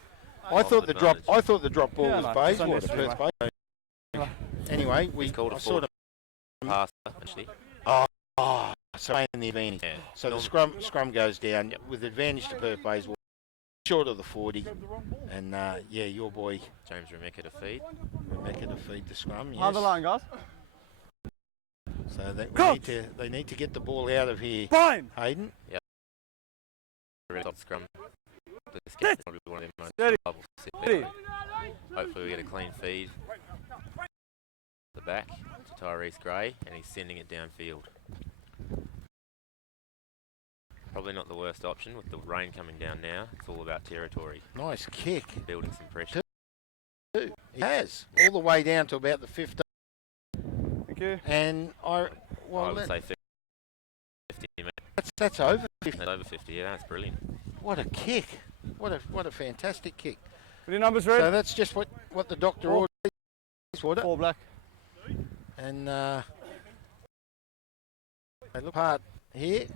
I thought the drop. advantage. I thought the drop ball Yeah, was no, it's Bayswater. unnecessary, Perth Bayswater. Anyway, we He's called a I sort of. pass actually. Oh, so in the advantage. Yeah. So the Norm- scrum goes down Yep. with advantage to Perth Bayswater, short of the 40, and yeah, your boy James Remeka to feed. Rebecca to feed the scrum. Yes. Hold the line, guys. So that Go! they need to get the ball out of here. Fine. Hayden. Really top scrum. This game's probably one of the most Steady. reliable sit Steady. back. Hopefully we get a clean feed. The back to Tyrese Gray, and he's sending it downfield. Probably not the worst option with the rain coming down now. It's all about territory, Nice kick. building some pressure. He has all the way down to about the 15, Thank you. and I would say 50 minutes. that's over 50. That's over 50. Yeah, that's brilliant. What a kick! What a fantastic kick. With your numbers So red. that's just what the doctor Four. ordered. 4 black. And they look hard here.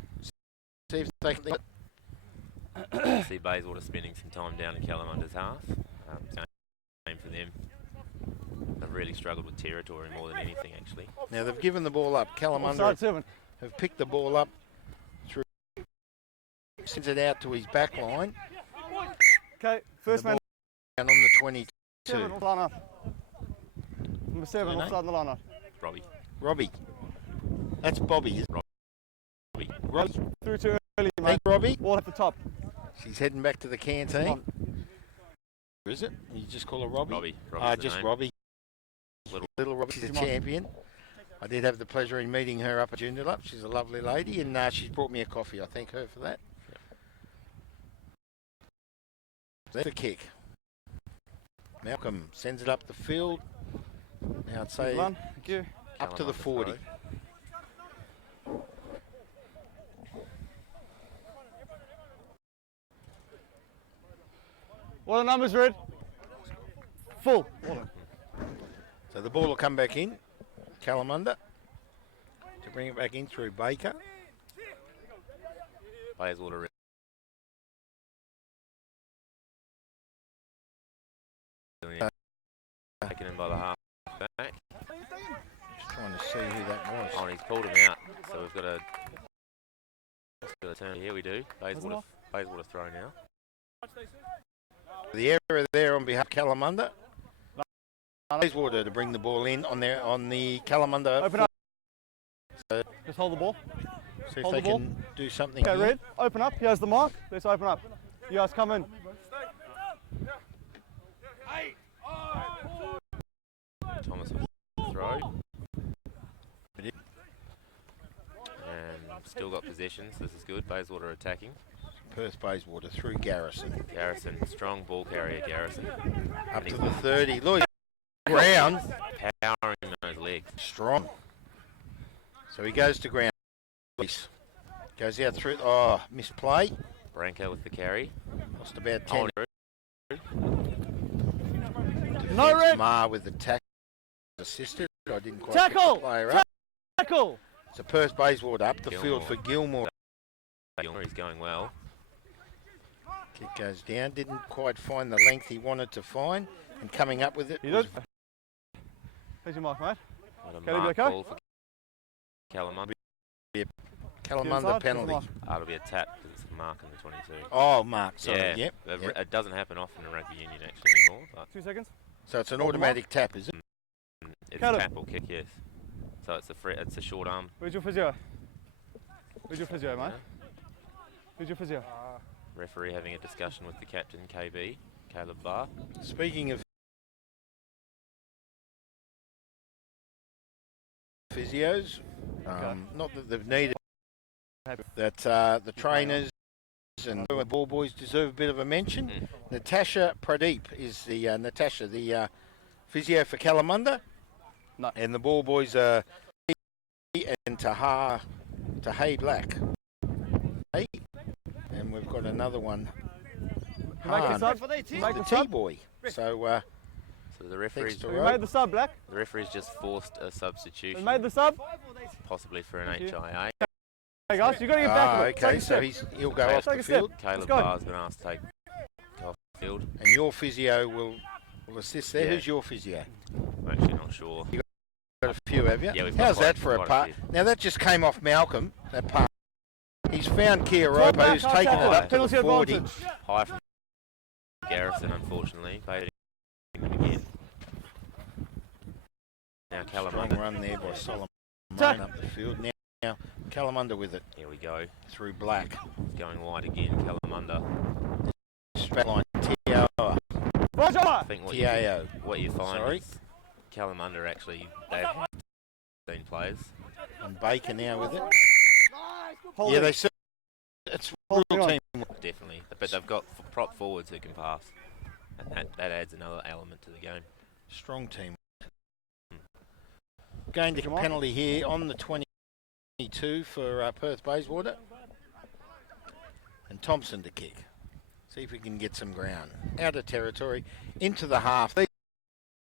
See if they can. See Bayswater spending some time down in Kalamunda's half. Game for them. They've really struggled with territory more than anything, actually. Now they've given the ball up. Kalamunda Offside 7. have picked the ball up through, sends it out to his back line. Okay, first the man. And on the 22. 7, off line up. Number 7, Your name? offside in the line up. Robbie. Robbie. That's Bobby, isn't Robbie. it? Robbie. Through too early, Hey, mate. Robbie. Ball at the top. She's heading back to the Come canteen. on. Is it? You just call her Robbie? Robbie. Robbie's the Just name. Robbie. Little- Little Robbie. She's a Come on. champion. I did have the pleasure in meeting her up at Joondalup. She's a lovely lady, and she's brought me a coffee. I thank her for that. That's a kick. Malcolm sends it up the field. Now I'd say One. Thank you. up to the Kalamunda 40. throw. What are the numbers red? Full. So the ball will come back in. Kalamunda to bring it back in through Baker. Bayswater. Taken in by the half back. Just trying to see who that was. Oh, and he's pulled him out. So we've got a turn here. We do. Bayswater throw now. The error there on behalf of Kalamunda. Bayswater to bring the ball in on the Kalamunda. Open up. So Just hold the ball. see if hold they the ball. can do something Okay, here. red. Open up. Here's the mark. Let's open up. You guys come in. Thomas with the throw. And still got possession, so this is good. Bayswater attacking. Perth Bayswater through Garrison. Garrison, strong ball carrier, Garrison. Up to the 30. Look, ground. Powering those legs. Strong. So he goes to ground. Goes out through. Oh, misplay. Branco with the carry. Lost about 10. No red. Mar with the tackle. Assisted. I didn't quite Tackle! pick the player up. Tackle. So Perth Bayswater up the Gilmore. field for Gilmore. Gilmore, he's going well. Kick goes down. Didn't quite find the length he wanted to find. And coming up with it. You was did. Here's your mark, mate. What a Can he be mark okay? ball for Kalamunda. Kalamunda Inside, penalty. here's the mark. It'll be a tap because it's a mark on the 22. Oh, Mark. Sorry. Yeah, Yep. it doesn't happen often in rugby union actually anymore, but 2 seconds. So it's an Hold the automatic tap, is it? it's Cut a it. tap or kick, yes. So it's a short arm. Where's your physio? Where's your physio, mate? Yeah. Where's your physio? Referee having a discussion with the captain, KB, Caleb Barr. Speaking of physios, not that they've needed that the trainers and the ball boys deserve a bit of a mention. Natasha Pradeep is the the physio for Kalamunda. No. And the ball boys are and Tahay Black. Hey. And we've got another one. Make Han, a sub. the Make a T sub. boy. So So the referee's, to We rope. made the sub, Black. the referee's just forced a We substitution, made the sub. possibly for an Thank you. HIA. Hey guys, you got to get back. a bit. Okay, Take a so step. he'll go Take off the a step. field, Caleb go. Barr's been asked to take off the field. and your physio will assist there. Yeah. Who's your physio? I'm actually not sure. Got a few, have you? Yeah, we've got How's quite- that for a quite a part? few. Now that just came off Malcolm. That part. He's found Kia Drop Robo, back, who's half taken it tackle. up to the Penalty 40. advantage. High from Garrison, unfortunately. Baiting them again. Now Strong Kalamunda. run there by Solomon Attack. up the field. Now Kalamunda with it Here we go. through Black. Going wide again. Kalamunda. Straight line Tao. I think what you find Sorry. is Kalamunda actually, they've 15 players. And Baker now with it. Holding. Yeah, they said it's real Holding on. team. Definitely. But they've got prop forwards who can pass. And that adds another element to the game. Strong team. Going to Come on. penalty here on the 22 for Perth Bayswater. And Thompson to kick. See if we can get some ground. Out of territory, into the half.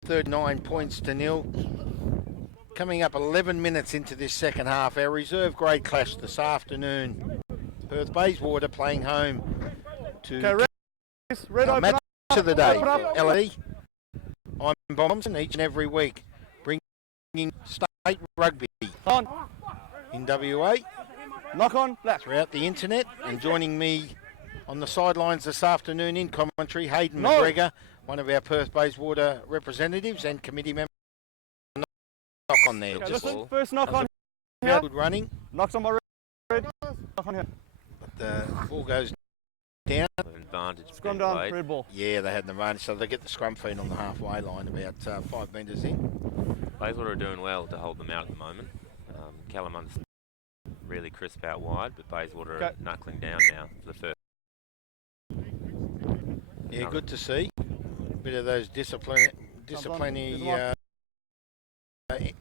39 points to 0. Coming up 11 minutes into this second half. Our reserve grade clash this afternoon. Perth Bayswater playing home to Okay, red our open match up. of the day. Open up. LA. I'm Bob Thompson each and every week, bringing state rugby On. in WA Knock on. Black. throughout the internet, and joining me on the sidelines this afternoon in commentary, Hayden No. McGregor, one of our Perth Bayswater representatives and committee member. Knock on there, Okay, just listen, first knock on here. good running, Knocks on my red. Knock on here. but the ball goes down. Advantage Scrum being down. played. Red ball. Yeah, they had an advantage, so they get the scrum feed on the halfway line, about 5 metres in. Bayswater are doing well to hold them out at the moment. Kalamunda's really crisp out wide, but Bayswater Okay. are knuckling down now for the first. Yeah, good to see. Bit of those disciplinary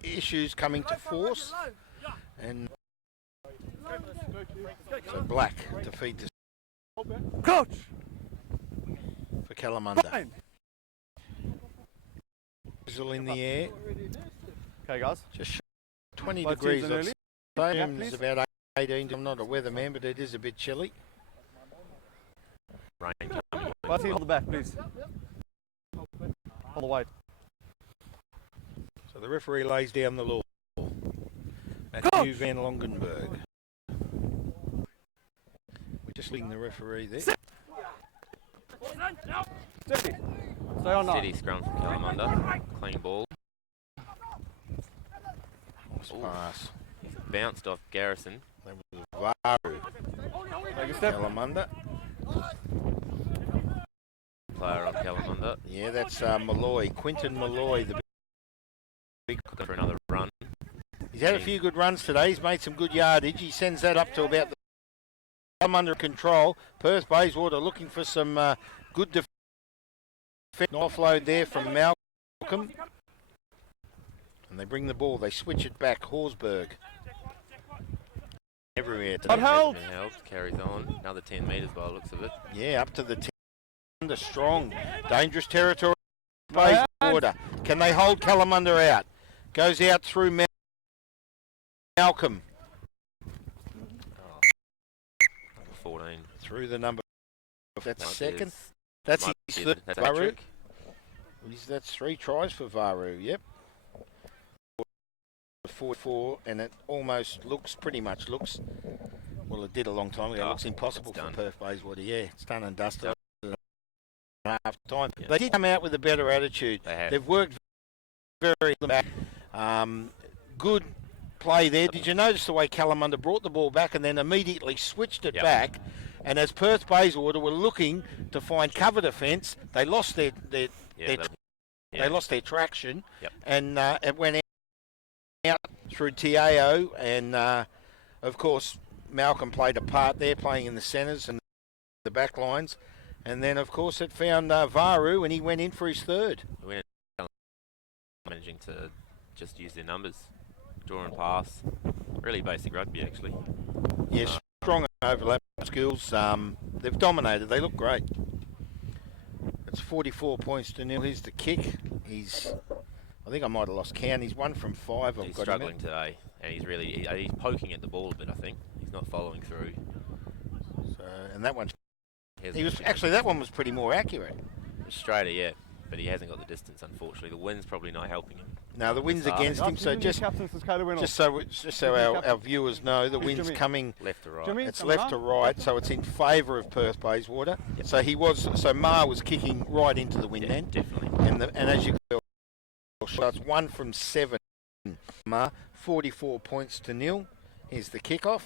issues coming to force, and so Black to feed this Coach. for Kalamunda. Fine. Whistle in the air, Okay, guys. just 20 Both degrees. teams I'd early. say. Yeah, It's please. about 18. I'm not a weatherman, but it is a bit chilly. Rain coming. Both teams hold the back, please. Hold the weight. So the referee lays down the law. Matthew Van Longenberg. We're just leading the referee there. Steady. Stay on Steady nine. scrum from Kalamunda. Clean ball. Nice pass. Bounced off Garrison. That was Varu. Take a step. Kalamunda. Player on Kalamunda. Yeah, that's Malloy. Quinton Malloy, the big. Looking for another run. He's had a few good runs today. He's made some good yardage. He sends that up to about the. I'm under control. Perth Bayswater looking for some good defense. Offload there from Malcolm. And they bring the ball. They switch it back. Horsburgh. Everywhere today. Not held. Been held. Carries on. Another 10 metres by the looks of it. Yeah, up to the 10. Under strong. Dangerous territory. Right. Bayswater. Can they hold Kalamunda out? Goes out through Malcolm. Number 14. Through the number. That's Might be second. his- That's might his be third. that's Varu. hat-trick. That's 3 tries for Varu. Yep. 4-4, and it almost looks, pretty much looks. Well, it did a long time ago. It Oh, looks impossible it's for done. Perth Bayswater. Yeah, it's done and dusted. Done. Half time. Yeah. They did come out with a better attitude. They have. They've worked very back. Good play there. Did you notice the way Kalamunda brought the ball back and then immediately switched it Yep. back? And as Perth Bayswater were looking to find cover defence, they lost their Yeah, they lost their traction, Yep. and it went out through Tao, and of course Malcolm played a part there, playing in the centres and the back lines, and then of course it found Varu, and he went in for his third. We went managing to just use their numbers. Draw and pass. Really basic rugby, actually. Yes, strong overlap skills. They've dominated. They look great. It's 44 points to 0. Here's the kick I think I might have lost count. He's 1 from 5. I've He's got struggling him today, and he's poking at the ball a bit. I think he's not following through. So, and that one, He that one was pretty more accurate. Straighter, yeah, but he hasn't got the distance. Unfortunately, the wind's probably not helping him. No, the wind's against him. So just so our viewers know, the wind's coming left to right. It's left to right, so it's in favour of Perth Bayswater. Yep. So Ma was kicking right into the wind then. Definitely. And as you can tell, it's 1 from 7. Ma, 44 points to 0. Here's the kickoff.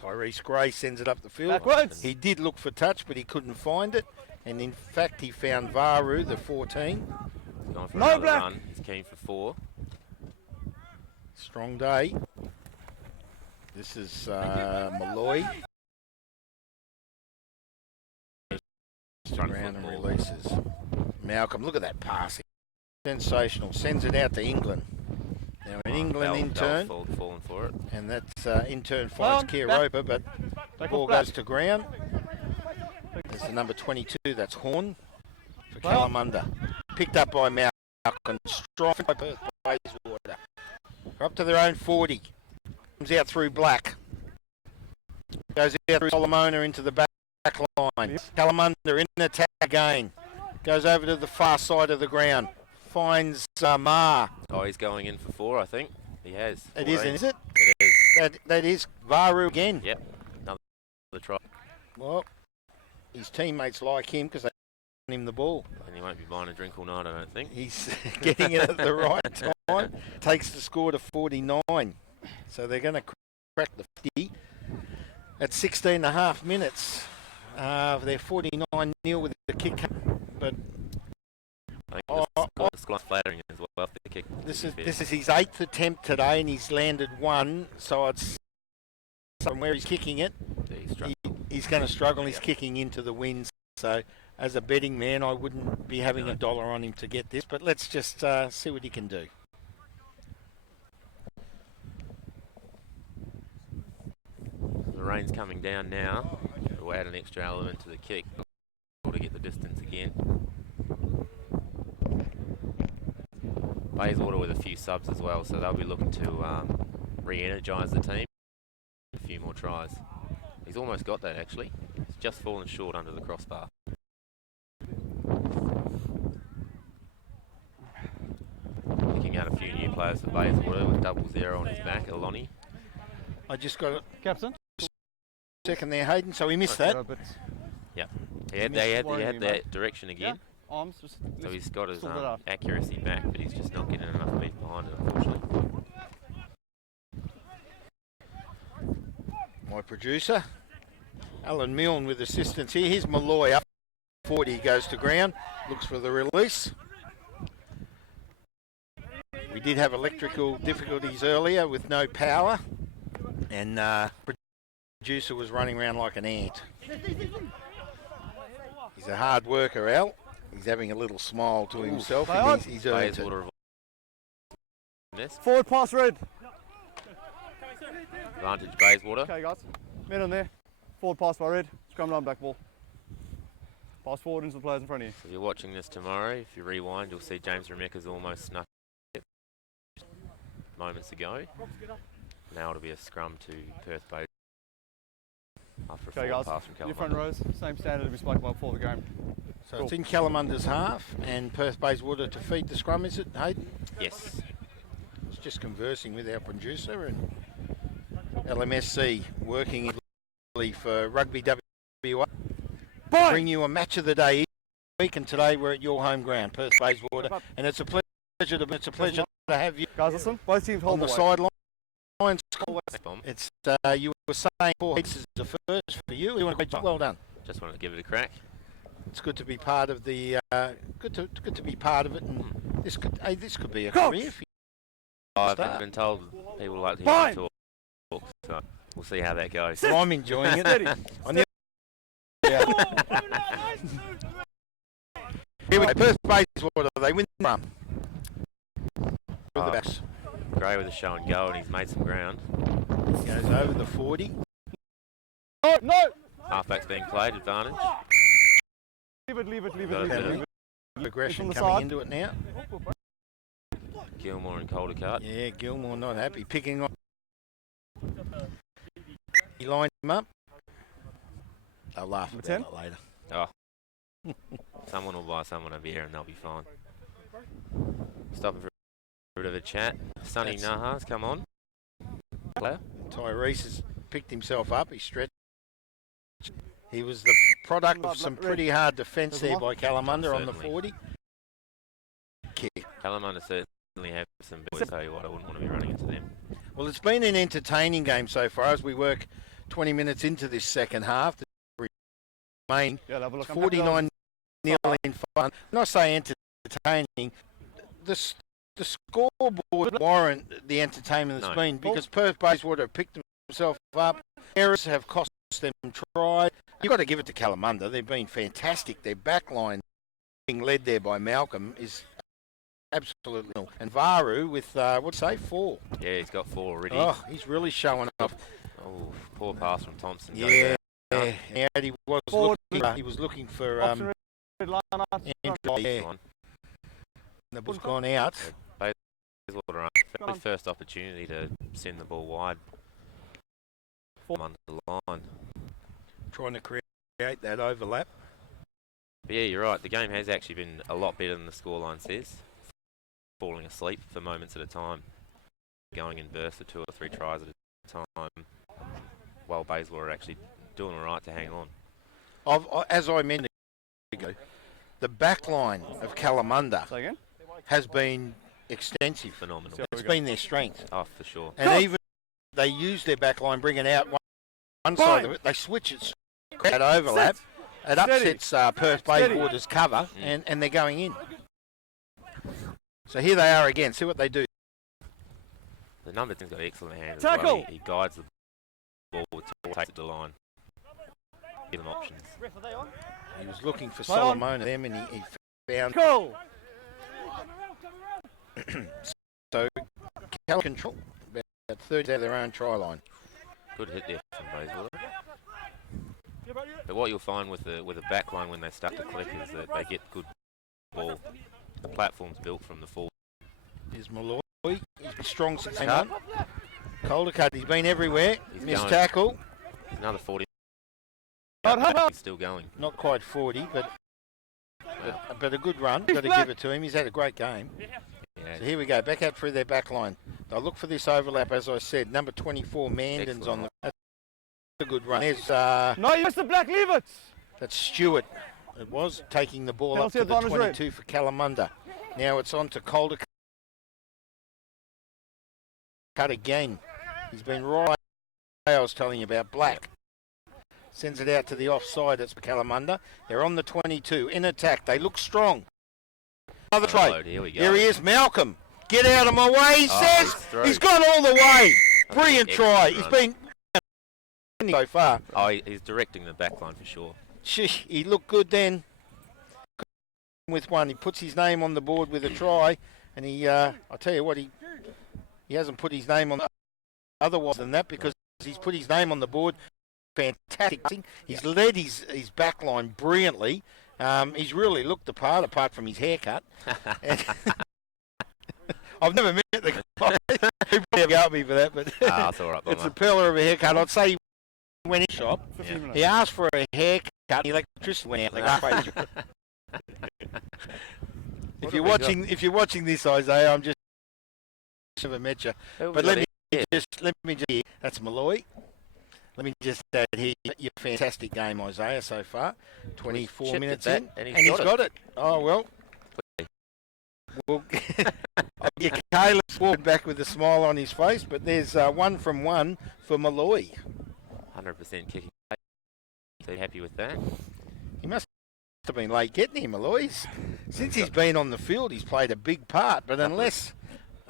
Tyrese Gray sends it up the field. Backwards. He did look for touch, but he couldn't find it. And in fact, he found Varu, the 14. He's gone for another run. He's keen for 4. Strong day. This is Malloy. Ground and releases. Malcolm, look at that passing. Sensational. Sends it out to England. Now an England intern. Falling for it. And that's intern finds Kia Roper, but the ball goes to ground. There's the number 22, that's Horn for Kalamunda. Picked up by Malcolm. Strong by Perth Bayswater. Up to their own 40. Comes out through Black. Goes out through Solomona into the back line. Kalamunda in attack again. Goes over to the far side of the ground. Finds Ma. Oh, he's going in for 4, I think. He has. It is, is it? It is. That is Varu again. Yep. Another try. Well, his teammates like him because they give him the ball. And he won't be buying a drink all night, I don't think. He's getting it at the right time. Takes the score to 49. So they're going to crack the 50 at 16 and a half minutes. They're 49-0 with the kick. But I think it's quite flattering as well. The kick. This is his 8th attempt today, and he's landed 1. So it's from where he's kicking it. He's going to struggle. He's kicking into the wind. So as a betting man, I wouldn't be having $1 on him to get this. But let's just see what he can do. The rain's coming down now. We'll add an extra element to the kick to get the distance again. Bayswater with a few subs as well, so they'll be looking to re-energise the team. A few more tries. He's almost got that actually. He's just fallen short under the crossbar. Picking out a few new players for Bayswater with 00 on his back, Aloni. I just got a Captain. second there, Hayden, so he missed that. Yeah, he had that direction again. Arms, So he's got his accuracy back, but he's just not getting enough meat behind it, unfortunately. My producer, Alan Milne with assistance here. Here's Malloy up 40, goes to ground, looks for the release. We did have electrical difficulties earlier with no power, and producer was running around like an ant. He's a hard worker, Al. He's having a little smile to himself. He's earned it. Forward pass red. Advantage Bayswater. Okay, guys. Men on there. Forward pass by red. Scrum line back ball. Pass forward into the players in front of you. So you're watching this tomorrow. If you rewind, you'll see James Remecca's almost snuck it moments ago. Now it'll be a scrum to Perth Bayswater after a forward pass from Kalmunda. Your front rows, same standard we spoke about before the game. So it's in Kalamunda's half, and Perth Bayswater to feed the scrum, is it, Hayden? Yes. I was just conversing with our producer, and LMSC working for Rugby WA. Bring you a match of the day each week, and today we're at your home ground, Perth Bayswater, and it's a pleasure to have you. Guys, listen, both teams hold on the sideline. It's you were saying 4 hits is the first for you. Well done. Just wanted to give it a crack. It's good to be part of the good to be part of it, and this could be a career for you. I've been told people like to hear me talk, so we'll see how that goes. Well, I'm enjoying it. Here we go. Perth Bayswater, they win the run. Gray with a show and go, and he's made some ground. Goes over the 40. No! Halfback's being played, advantage. Leave it. Progression the coming side. into it now. Gilmore and Caldecott. Yeah, Gilmore not happy. Picking on. He lined him up. They'll laugh about it later. Oh. Someone will buy someone a beer and they'll be fine. Stopping for a bit of a chat. Sonny Nahas, come on. Player. Tyrese has picked himself up. He stretched. He was the product of some pretty hard defence there by Kalamunda on the 40. Kick. Kalamunda certainly have some boys, tell you what, I wouldn't want to be running into them. Well, it's been an entertaining game so far as we work 20 minutes into this second half. Remain 49 nil in fun. When I say entertaining, the scoreboard warrant the entertainment that's been, because Perth Bayswater have picked themselves up. Errors have cost them try. You've got to give it to Kalamunda. They've been fantastic. Their backline, being led there by Malcolm, is absolutely nil. And Varu with, 4. Yeah, he's got 4 already. Oh, he's really showing off. Oh, poor pass from Thompson. Yeah. And he was looking for entry. The ball's gone out. Bayswater, first opportunity to send the ball wide from under the line. Trying to create that overlap. But yeah, you're right. The game has actually been a lot better than the scoreline says. Falling asleep for moments at a time. Going in bursts of 2 or 3 tries at a time. While Bayswater are actually doing all right to hang on. As I mentioned ago, the back line of Kalamunda has been extensive. Phenomenal. It's been their strength. Oh, for sure. And even they use their back line, bringing out one side of it, they switch it, that overlap. It upsets Perth Bayswater's cover, and they're going in. So here they are again. See what they do. The number 10's got excellent hands as well. He guides the ball, takes it to the line. Give them options. He was looking for Solomon and them, and he found. So, control about 30 out of their own try line. Good hit there from Bayswater. But what you'll find with the back line when they start to click is that they get good ball. The platform's built from the forward. Here's Malloy. He's been strong since he won. Caldecott, he's been everywhere. Missed tackle. Another 40. He's still going. Not quite 40, but a good run. Got to give it to him. He's had a great game. Yeah. So here we go. Back out through their back line. They'll look for this overlap, as I said. Number 24, Mandan's on the. That's a good run. There's no, you missed the black, leave it. That's Stewart. It was taking the ball up to the 22 for Kalamunda. Now it's on to Caldecott again. He's been right. I was telling you about black. Sends it out to the offside. It's Kalamunda. They're on the 22 in attack. They look strong. Another try. Here we go. Here he is, Malcolm. Get out of my way, he says. He's gone all the way. Brilliant try. He's been so far. Oh, he's directing the back line for sure. He looked good then. With one, he puts his name on the board with a try, and I'll tell you what, he hasn't put his name on otherwise than that, because he's put his name on the board. Fantastic. He's led his back line brilliantly. He's really looked the part, apart from his haircut. I've never met the guy who probably got me for that, but that's all right, it's a pillar of a haircut. I'd say he went in the shop. He asked for a haircut, and the electricity went out. If you're watching this, Isaiah, I'm just never met you. But let me just that's Malloy. Let me just add here, your fantastic game, Isaiah, so far. 24 minutes in, and he's got it. Oh, well. Caleb's walked back with a smile on his face, but there's 1 from 1 for Malloy. 100% kicking. So happy with that? He must have been late getting him, Malloy. Since he's been on the field, he's played a big part, but unless...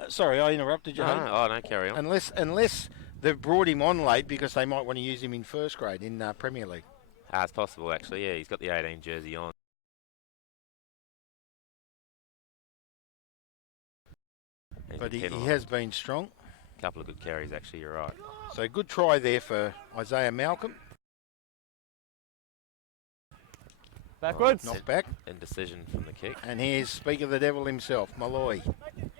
sorry, I interrupted you. No, carry on. Unless they've brought him on late because they might want to use him in first grade in Premier League. It's possible, actually. Yeah, he's got the 18 jersey on. But he has been strong. A couple of good carries, actually, you're right. So good try there for Isaiah Malcolm. Backwards. Knock back. Indecision from the kick. And here's Speak of the Devil himself, Malloy.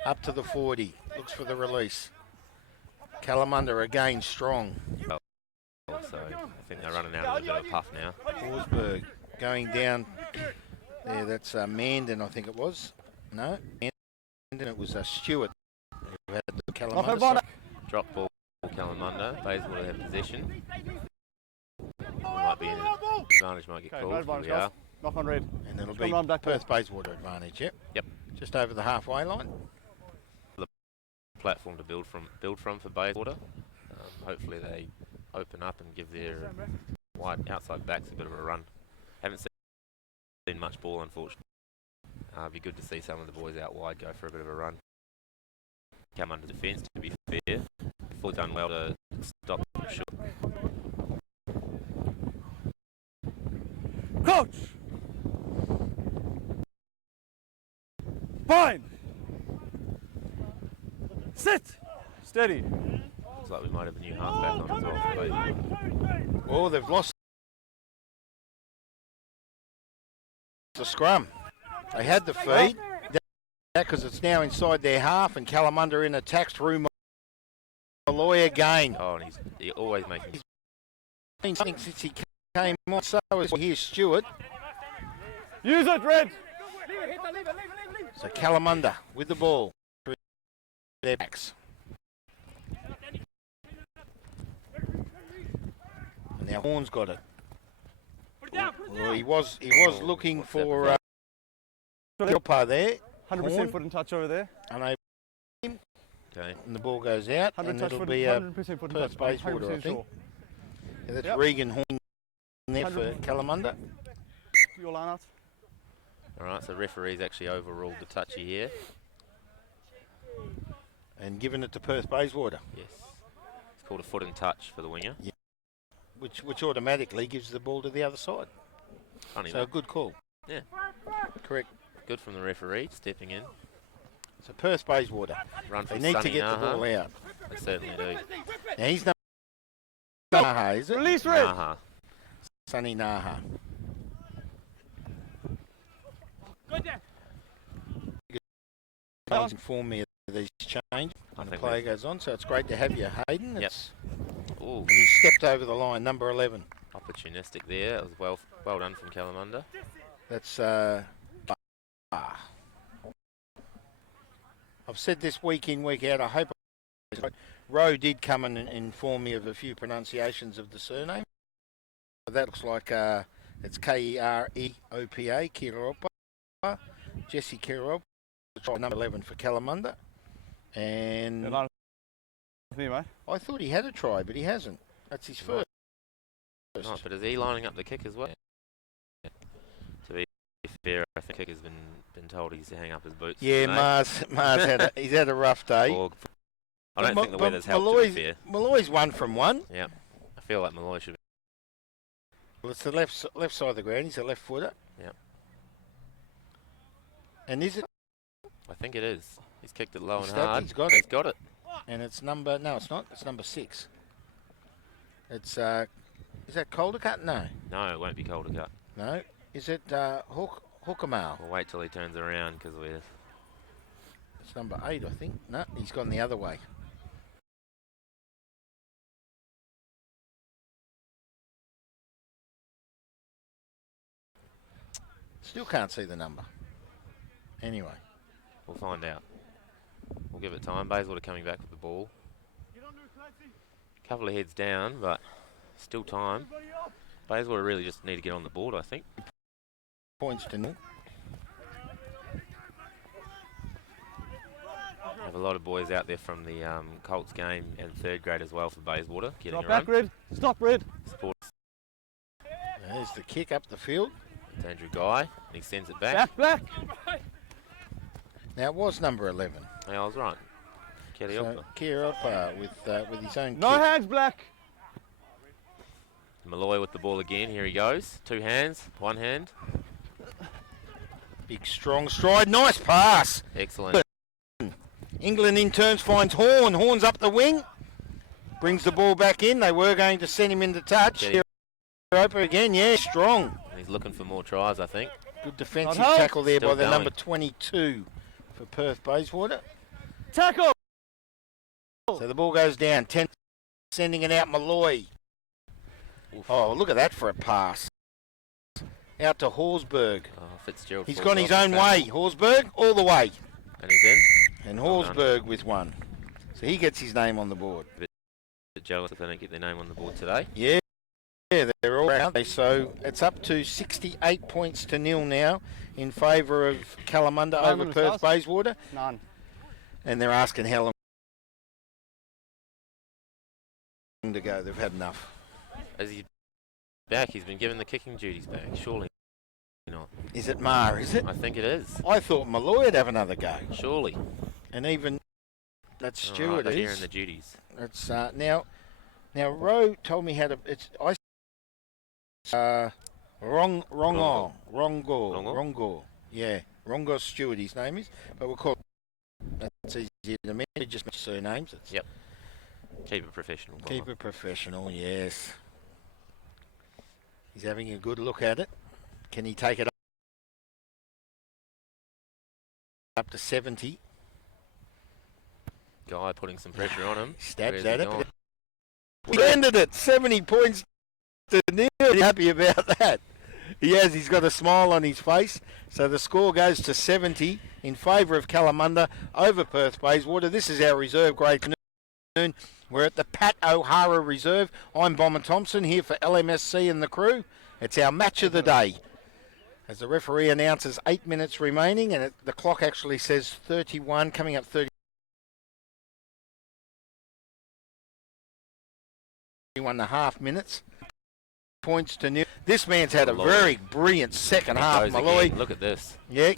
Up to the 40. Looks for the release. Kalamunda again strong. So I think they're running out of a bit of a puff now. Forsberg going down there. That's Mandan, I think it was. No, Mandan. It was Stewart who had the Kalamunda. Drop ball, Kalamunda. Bayswater have possession. Might be an advantage, might get called. No Here we are. Knock on red. And it'll be Perth Bayswater advantage. Yep. Just over the halfway line. The platform to build from for Bayswater. Hopefully they open up and give their wide outside backs a bit of a run. Haven't seen much ball, unfortunately. It'd be good to see some of the boys out wide go for a bit of a run. Come under defence, to be fair. Fully done well to stop them short. Coach! Fine! Sit! Steady. Looks like we might have a new halfback on as well for Bayswater. Well, they've lost the scrum. They had the feed. Because it's now inside their half, and Kalamunda in attack through Malloy again. Oh, and he always makes He's been something since he came on. So is here's Stewart. Use it, red! So Kalamunda with the ball through their backs. And now Horn's got it. Well, he was looking for Kilpa there. 100% foot and touch over there. Unable. Okay. And the ball goes out, 100 and touch it'll foot, be 100% foot and Perth touch. Bayswater, I 100% think. sure. Yeah, that's Yep. Regan Horn there for 100. Kalamunda. Your line out. Alright, so referee's actually overruled the touchy here. And given it to Perth Bayswater, Yes. It's called a foot and touch for the winger. which automatically gives the ball to the other side. Funny So a that. good call. Yeah. Correct. Good from the referee, stepping in. So Perth Bayswater, Run they from need Sonny to get the ball Naha. out. They certainly do. Now he's Naha, is it? Release red! Naha. Sonny Naha. Please inform me of these changes I when the think play we've- goes on. So it's great to have you, Hayden. Yep. Ooh, And he stepped over the line, number 11. opportunistic there. It was well done from Kalamunda. That's I've said this week in, week out. I hope Rowe did come and inform me of a few pronunciations of the surname. That looks like it's Kereopa, Kereopa, Jesse Kereopa, number 11 for Kalamunda. And Line with me, mate. I thought he had a try, but he hasn't. That's his first. Right, but is he lining up the kick as well? Yeah. To be fair, I think Kick has been told he's to hang up his boots. Yeah, today. Mars he's had a rough day. I don't think the weather's helped, to be fair. Malloy's 1 from 1. Yeah, I feel like Malloy should be. Well, it's the left side of the ground. He's a left footer. Yeah. And is it? I think it is. He's kicked it low He's and stuck, hard. he's got He's it. got it. And it's number, no, it's not. It's number 6. It's, is that Caldercut? No. No, it won't be Kalmunda. No. Is it Hookamal? We'll wait till he turns around because we're. It's number 8, I think. No, he's gone the other way. Still can't see the number. Anyway. We'll find out. We'll give it time. Bayswater coming back with the ball. Couple of heads down, but still time. Bayswater really just need to get on the board, I think. Points to nil. Have a lot of boys out there from the Colts game and 3rd grade as well for Bayswater. Getting Drop a run. back, red. Stop, red. Support. There's the kick up the field. It's Andrew Guy, and he sends it back. Back. Now it was number 11. Yeah, I was right. Kereopa. So Kereopa with his own No kick. hands, black. Malloy with the ball again. Here he goes. 2 hands, 1 hand. Big strong stride. Nice pass. Excellent. England in turns finds Horn. Horn's up the wing. Brings the ball back in. They were going to send him into touch. Yeah. Kereopa again. Yeah, strong. And he's looking for more tries, I think. Good defensive Not tackle there Still by the going. number 22 for Perth Bayswater. Tackle! So the ball goes down. 10 sending it out Malloy. Oof. Oh, look at that for a pass. Out to Horsburgh. Oh, Fitzgerald. He's falls gone his off own the way. tackle. Horsburgh all the way. And he's in. And Well done. Horsburgh with one. So he gets his name on the board. Bit jealous if they don't get their name on the board today. Yeah, they're all out. So it's up to 68 points to nil now in favour of Kalamunda Nine over minutes Perth last. Bayswater. None. And they're asking how long to go. They've had enough. As he's back, he's been given the kicking duties back. Surely not. Is it Mar, is it? I think it is. I thought Malloy would have another go. Surely. And even that Stewart Right, here in is. the duties. It's now Rowe told me how to. It's Rongor. Yeah, Rongor Stewart. His name is, but we'll call. That's easier to manage. Just surnames. It's Yep. Keep it professional. Keep it professional. Yes. He's having a good look at it. Can he take it up to 70? Guy putting some pressure on him. Stabs Where's at he it. gone? We ended it. 70 points to nil. He's happy about that. He's got a smile on his face. So the score goes to 70 in favour of Kalamunda over Perth Bayswater. This is our reserve grade afternoon. We're at the Pat O'Hara Reserve. I'm Bomber Thompson here for LMSC and the crew. It's our match of the day. As the referee announces 8 minutes remaining, and the clock actually says 31, coming up 31.5 minutes. Points to nil. This man's had a Malloy. very brilliant second half, Goes Malloy. again. Look at this. Yeah,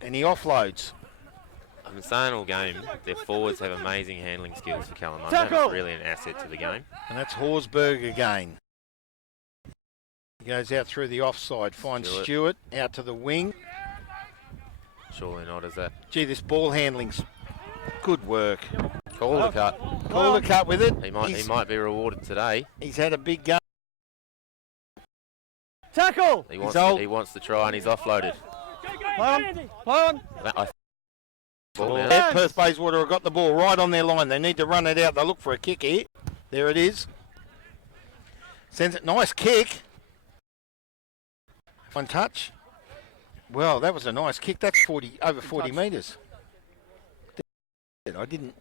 and he offloads. I've been saying all game, their forwards have amazing handling skills for Kalamunda. Tackle! It's really an asset to the game. And that's Horsburgh again. He goes out through the offside, finds Stewart out to the wing. Surely not, is that? Gee, this ball handling's good work. Call the cut. Call the cut with it. He might be rewarded today. He's had a big game. Tackle! He old. wants to try and he's offloaded. Play on. Ball now. Yeah, Perth Bayswater have got the ball right on their line. They need to run it out. They look for a kick here. There it is. Sends it. Nice kick. One touch. Well, that was a nice kick. That's over 40 metres. I didn't.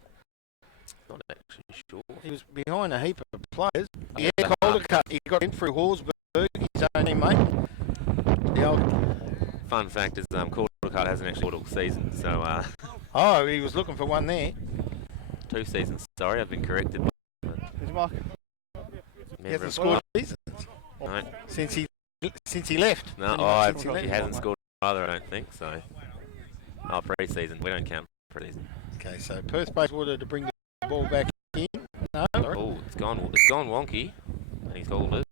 Not actually sure. He was behind a heap of players. Yeah, Calder cut. He got in through Horsburgh, his own teammate. The old. Fun fact is, Caldercut hasn't actually scored all season, so Oh, he was looking for one there. 2 seasons. Sorry, I've been corrected. Did you mark? He hasn't scored seasons No, since he left. no, Since he hasn't scored either, I don't think so. Oh, pre-season. We don't count pre-season. Okay, so Perth Bayswater to bring the ball back in. No, Oh, it's gone wonky, and he's called it.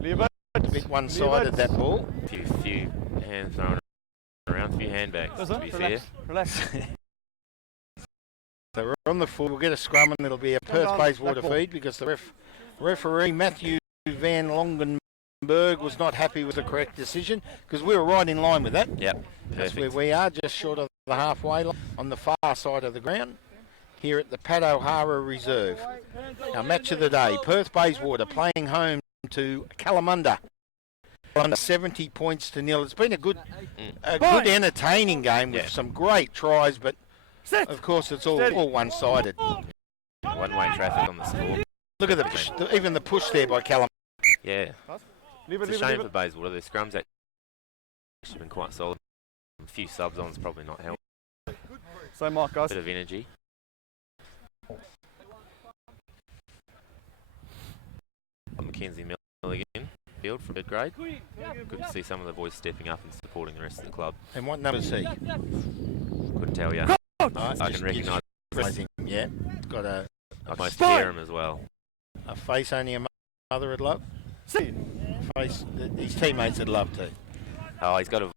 Leave it. a bit one-sided, that ball. Few hands thrown around, few handbags. To be fair, Relax. So we're on the full. We'll get a scrum and it'll be a Perth on, Bayswater black ball. feed because the referee, Matthew Van Longenberg, was not happy with the correct decision because we were right in line with that. yep, That's where perfect. we are, just short of the halfway line on the far side of the ground here at the Pat O'Hara Reserve. Our match of the day, Perth Bayswater playing home to Kalamunda. Under 70 points to nil. It's been a good entertaining game with Yeah. some great tries, but Sit. of course it's all one-sided. One-way traffic on the score. Look at even the push there by Kalamunda. Yeah, Leave it, it's a leave it, shame leave for it. Bayswater. Their scrums actually been quite solid. A few subs on's probably not helped. Same mark, guys. Bit of energy. Mackenzie Milligan, field from third grade. Good to see some of the boys stepping up and supporting the rest of the club. And what number is he? Couldn't tell you. I can recognise him. Yeah, got a I most hear him as well. face only a mother would love. Sit. Face that his teammates would love to. Oh, he's got a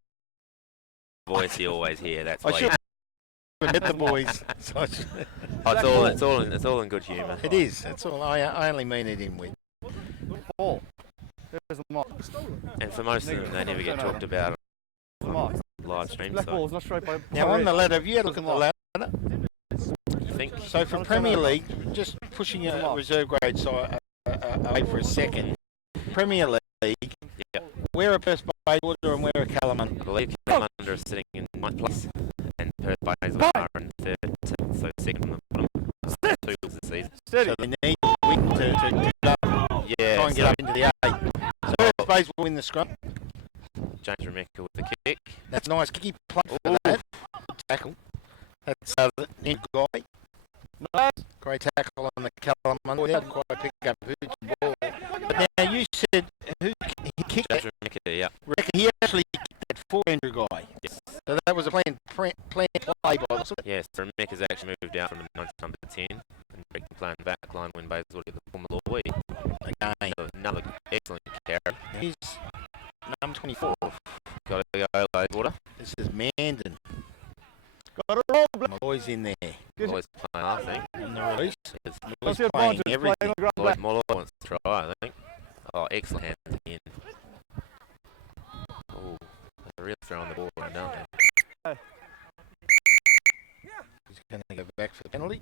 voice you always hear. That's I why. should have met the boys. So I should- It's all in good humour. it is. That's all. I only mean it in with. Ball. There's them off. And for most of them, they never get talked about Them off. on live stream. Black So ball's not straight by. Now on the ladder, have you had a look at the ladder? I think So for Premier League, just pushing a reserve grade side away for a second. Premier League, Yep. where are Perth Bayswater and where are Kalamunda? I believe Kalamunda are sitting in ninth place, and Perth Bayswater are in third, so second from the bottom. 2 wins this season. Steady. So they need to win to get up, Yeah, try and get up into the 8. So Perth Bays will win the scrum. James Remeka with the kick. That's nice. Kicky play for that. Good tackle. That's the new guy. Nice. Great tackle on the Kalamunda. Didn't quite pick up who's the ball. But now you said who he kicked James it. Remeka, yeah. Reckon he actually kicked that 400 guy. Yes. So that was a planned play by the Yes, Remeka's actually moved out from number 10 and playing back line when Bayswater get the Formula Way. again. Another excellent carry. He's number 24. Got to go Bayswater. This is Mandan. Got a roll. Black. Malloy's in there. Always playing, I think. On the release. It's Malloy's the playing advantage, everything. playing on the ground Lloyd back. Muller wants to try, I think. Oh, excellent hands again. Oh, they're really throwing the ball around, don't they? He's going to go back for the penalty.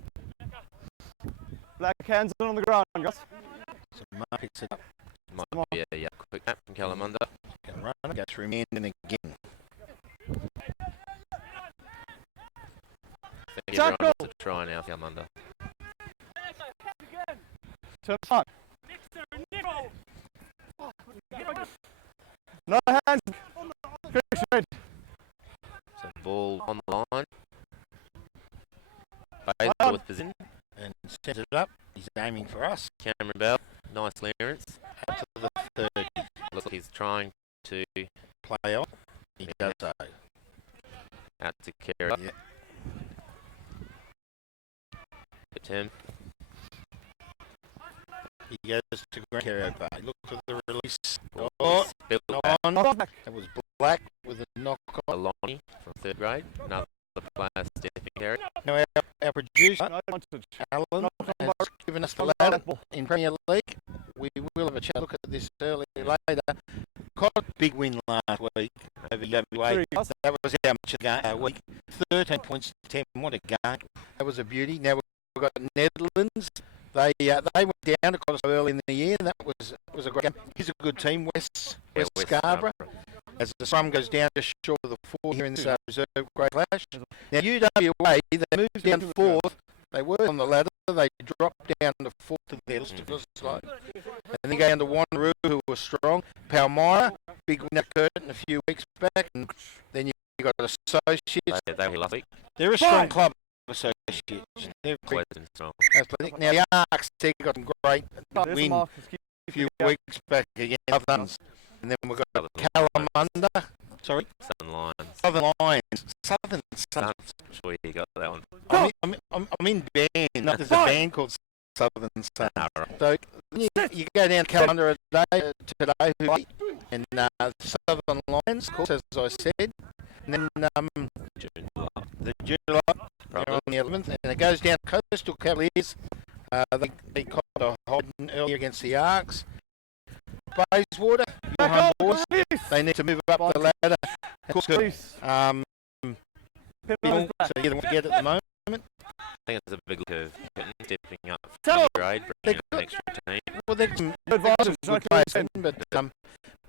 Black hands on the ground, guys. So Mark picks it up. Might be a quick tap from Kalamunda. Can run it. Go through Mandan again. I think everyone wants to try now, Kalamunda. Turn on. No hands. Finish it. So ball on the line. Bayswater with position. And sets it up. He's aiming for us. Cameron Bell, nice clearance. Out to the 30. Looks like he's trying to Play on. He does so. out to Kara. Yeah. Hit him. He goes to Grant Carriopa. Look for the release. Ball Oh, spilled no back. on. Back. That was Black with a knock on. Aloni from 3rd grade. Another player stepping carry. Now our producer, No advantage. Alan, has given us the ladder in Premier League. We will have a chat look at this early later. Quite a big win last week over RWA. Three, guys. That was how much a week. 13 points to 10. What a game. That was a beauty. Now we've got Netherlands. They went down to us early in the year. That was a great game. He's a good team, West Scarborough. As the sun goes down just short of the 4 here in this reserve grade clash. Now UWA, they moved down 4th. They were on the ladder. They dropped down to 4th of their list. And then go down to Wanneroo, who were strong. Palmyra, big win at Curtin a few weeks back. And then you got Associates. They were last week. They're a strong club, Associates. They're Quite strong. athletic. Now the Arcs, they got some great There's the win mark. a few weeks back against Southerns. And then we've got Kalamunda. Sorry? Southern Lions. Southern Lions. Southern. I'm sure you got that one. I'm in band. There's a band called Southern Sun. So you go down to Kalmunda today, and Southern Lions, of course, as I said. And then the July, they're on the 11th, and it goes down to Coastal Cavaliers. They caught a Holden earlier against the Arcs. Bayswater, your home boys, they need to move up the ladder. Of course, so you get at the moment. I think it's a big look of stepping up from grade, bringing an extra team. Well, there's some good players, but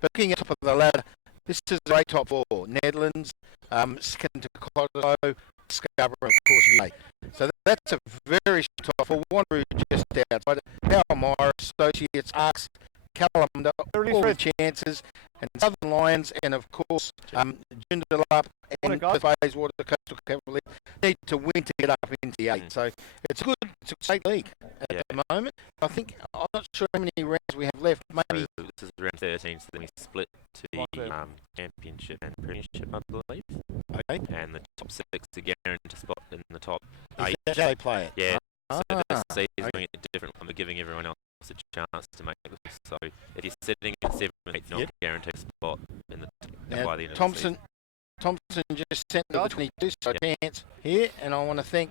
looking at top of the ladder, this is a great top 4. Netherlands, second to Kosovo, Scarborough, of course, UK. So that's a very top 4. Wanneroo just outside. Palmyra, Associates, Arcs, Kalamunda, all the chances, and Southern Lions, and of course, Joondalup and Bayswater, Coastal Cavaliers need to win to get up into the 8. So it's a good state league at the moment. I think, I'm not sure how many rounds we have left. Maybe So this is round 13, so then we split to the championship and premiership, I believe. okay. And the top 6 are guaranteed to spot in the top Is 8. that how they play it? Yeah. So this season is okay. doing it different. I'm giving everyone else a chance to make it. So if you're sitting at 7, 8, not guaranteed spot in the Now, by the end Thompson just sent me the 22 chance here, and I want to thank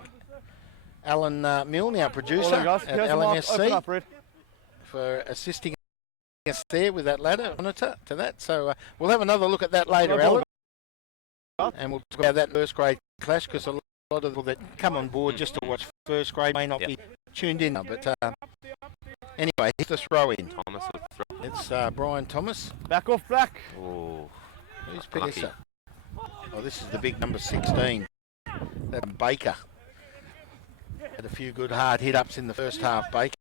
Alan Milne, our producer at LMSC, for assisting us there with that ladder monitor to that. So we'll have another look at that later, Alan. And we'll talk about that first grade clash, because a lot of people that come on board just to watch first grade may not be tuned in. But anyway, here's the throw in. Thomas with throw. It's Brian Thomas. Back off, black. Oh, Who's picked this up? Oh, this is the big number 16. That's Baker. Had a few good hard hit-ups in the first half, Baker.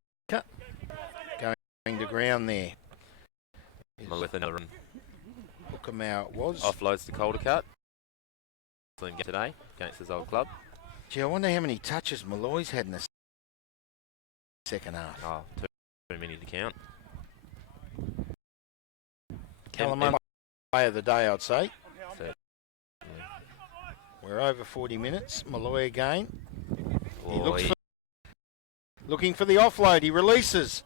Going to ground there. with another run. Look at how it was. Offloads to Caldecott. Today against his old club. Gee, I wonder how many touches Malloy's had in the second half. Oh, too many to count. Kalamunda player of the day, I'd say. Certainly. We're over 40 minutes. Malloy again. He Boy. looking for the offload. He releases.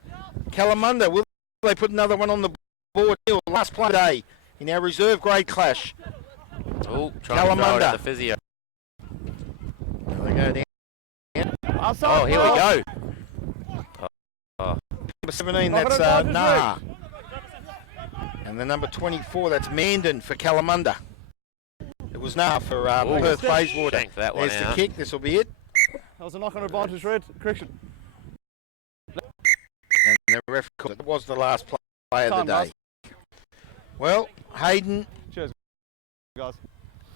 Kalamunda, will they put another one on the board? Last play today in our reserve grade clash. Oh, trying to throw it at the physio. They go down. Oh, here we go. Number 17, that's Naha. And the number 24, that's Mandan for Kalamunda. It was Naha for Perth Bayswater. Thank that one There's out. the kick. This will be it. That was a knock-on advantage, Red. Correction. And the ref called it was the last play of the day. Well, Hayden, Cheers, guys.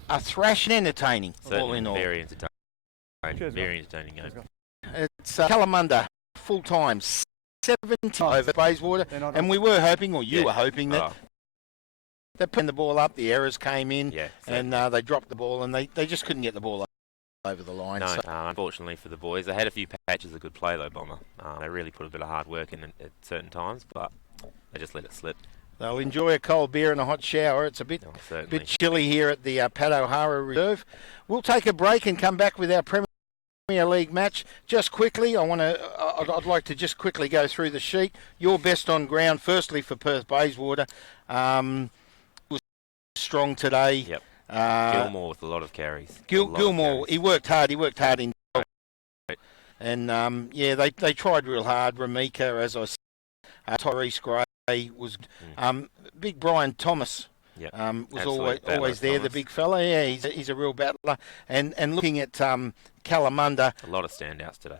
a thrash and entertaining, all in all. Very entertaining. Cheers, Very entertaining game. It's Kalamunda, full time, 70 over Bayswater. And we were hoping, or you were hoping, that they put the ball up, the errors came in, and they dropped the ball, and they just couldn't get the ball over the line. No, So. Unfortunately for the boys. They had a few patches of good play though, Bomber. They really put a bit of hard work in at certain times, but they just let it slip. They'll enjoy a cold beer and a hot shower. It's a bit chilly here at the Pat O'Hara Reserve. We'll take a break and come back with our Premier League match. Just quickly, I'd like to just quickly go through the sheet. Your best on ground, firstly for Perth Bayswater, was strong today. Yep. Gilmore with a lot of carries. Gilmore, he worked hard. He worked hard in. Right. And they tried real hard. Ramika, as I said, Tyrese Gray was big. Brian Thomas was always there. Thomas. The big fella. Yeah, he's a real battler. And looking at Kalamunda, a lot of standouts today.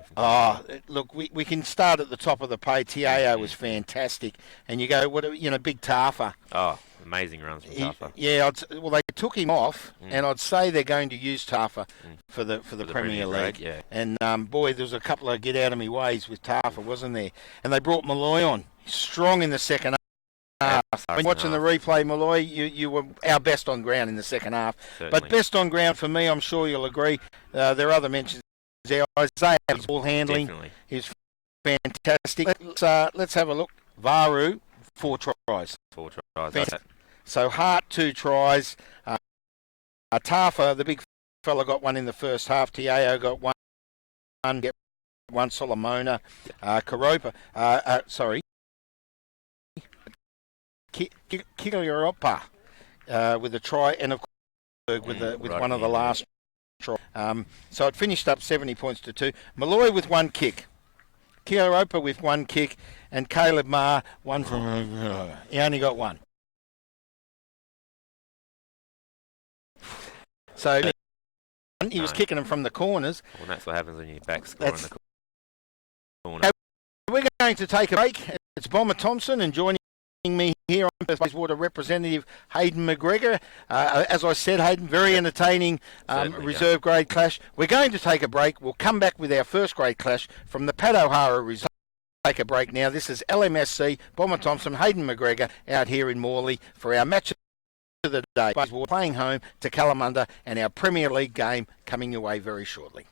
Look, we can start at the top of the pay. Tiao was fantastic, and you go, big Tafa. Oh, amazing runs from Tafa. Yeah, they took him off, and I'd say they're going to use Tafa for the Premier League. Yeah. And boy, there was a couple of get out of me ways with Tafa, wasn't there? And they brought Malloy on, strong in the second half. When watching the replay, Malloy, you were our best on ground in the second half. Certainly. But best on ground for me, I'm sure you'll agree. There are other mentions there. Isaiah, his ball handling is fantastic. Let's have a look. Varu, 4 tries. 4 tries. So Hart 2 tries. Tafa, the big fella, got 1 in the first half. Tiao got 1. Get 1. Solomona. Karopa. Kikalioropa with a try, and of course with one of the last tries. So it finished up 70 points to 2. Malloy with 1 kick. Kikalioropa with 1 kick, and Caleb Marr 1 from. He only got 1. So he was kicking them from the corners. Well, that's what happens when you back score in the corner. We're going to take a break. It's Bomber Thompson, and joining me here on Perth Bayswater representative Hayden McGregor. As I said, Hayden, very entertaining reserve grade clash. We're going to take a break. We'll come back with our first grade clash from the Pat O'Hara Reserve. Take a break now. This is LMSC, Bomber Thompson, Hayden McGregor out here in Morley for our match of the day. We're playing home to Kalamunda, and our Premier League game coming your way very shortly.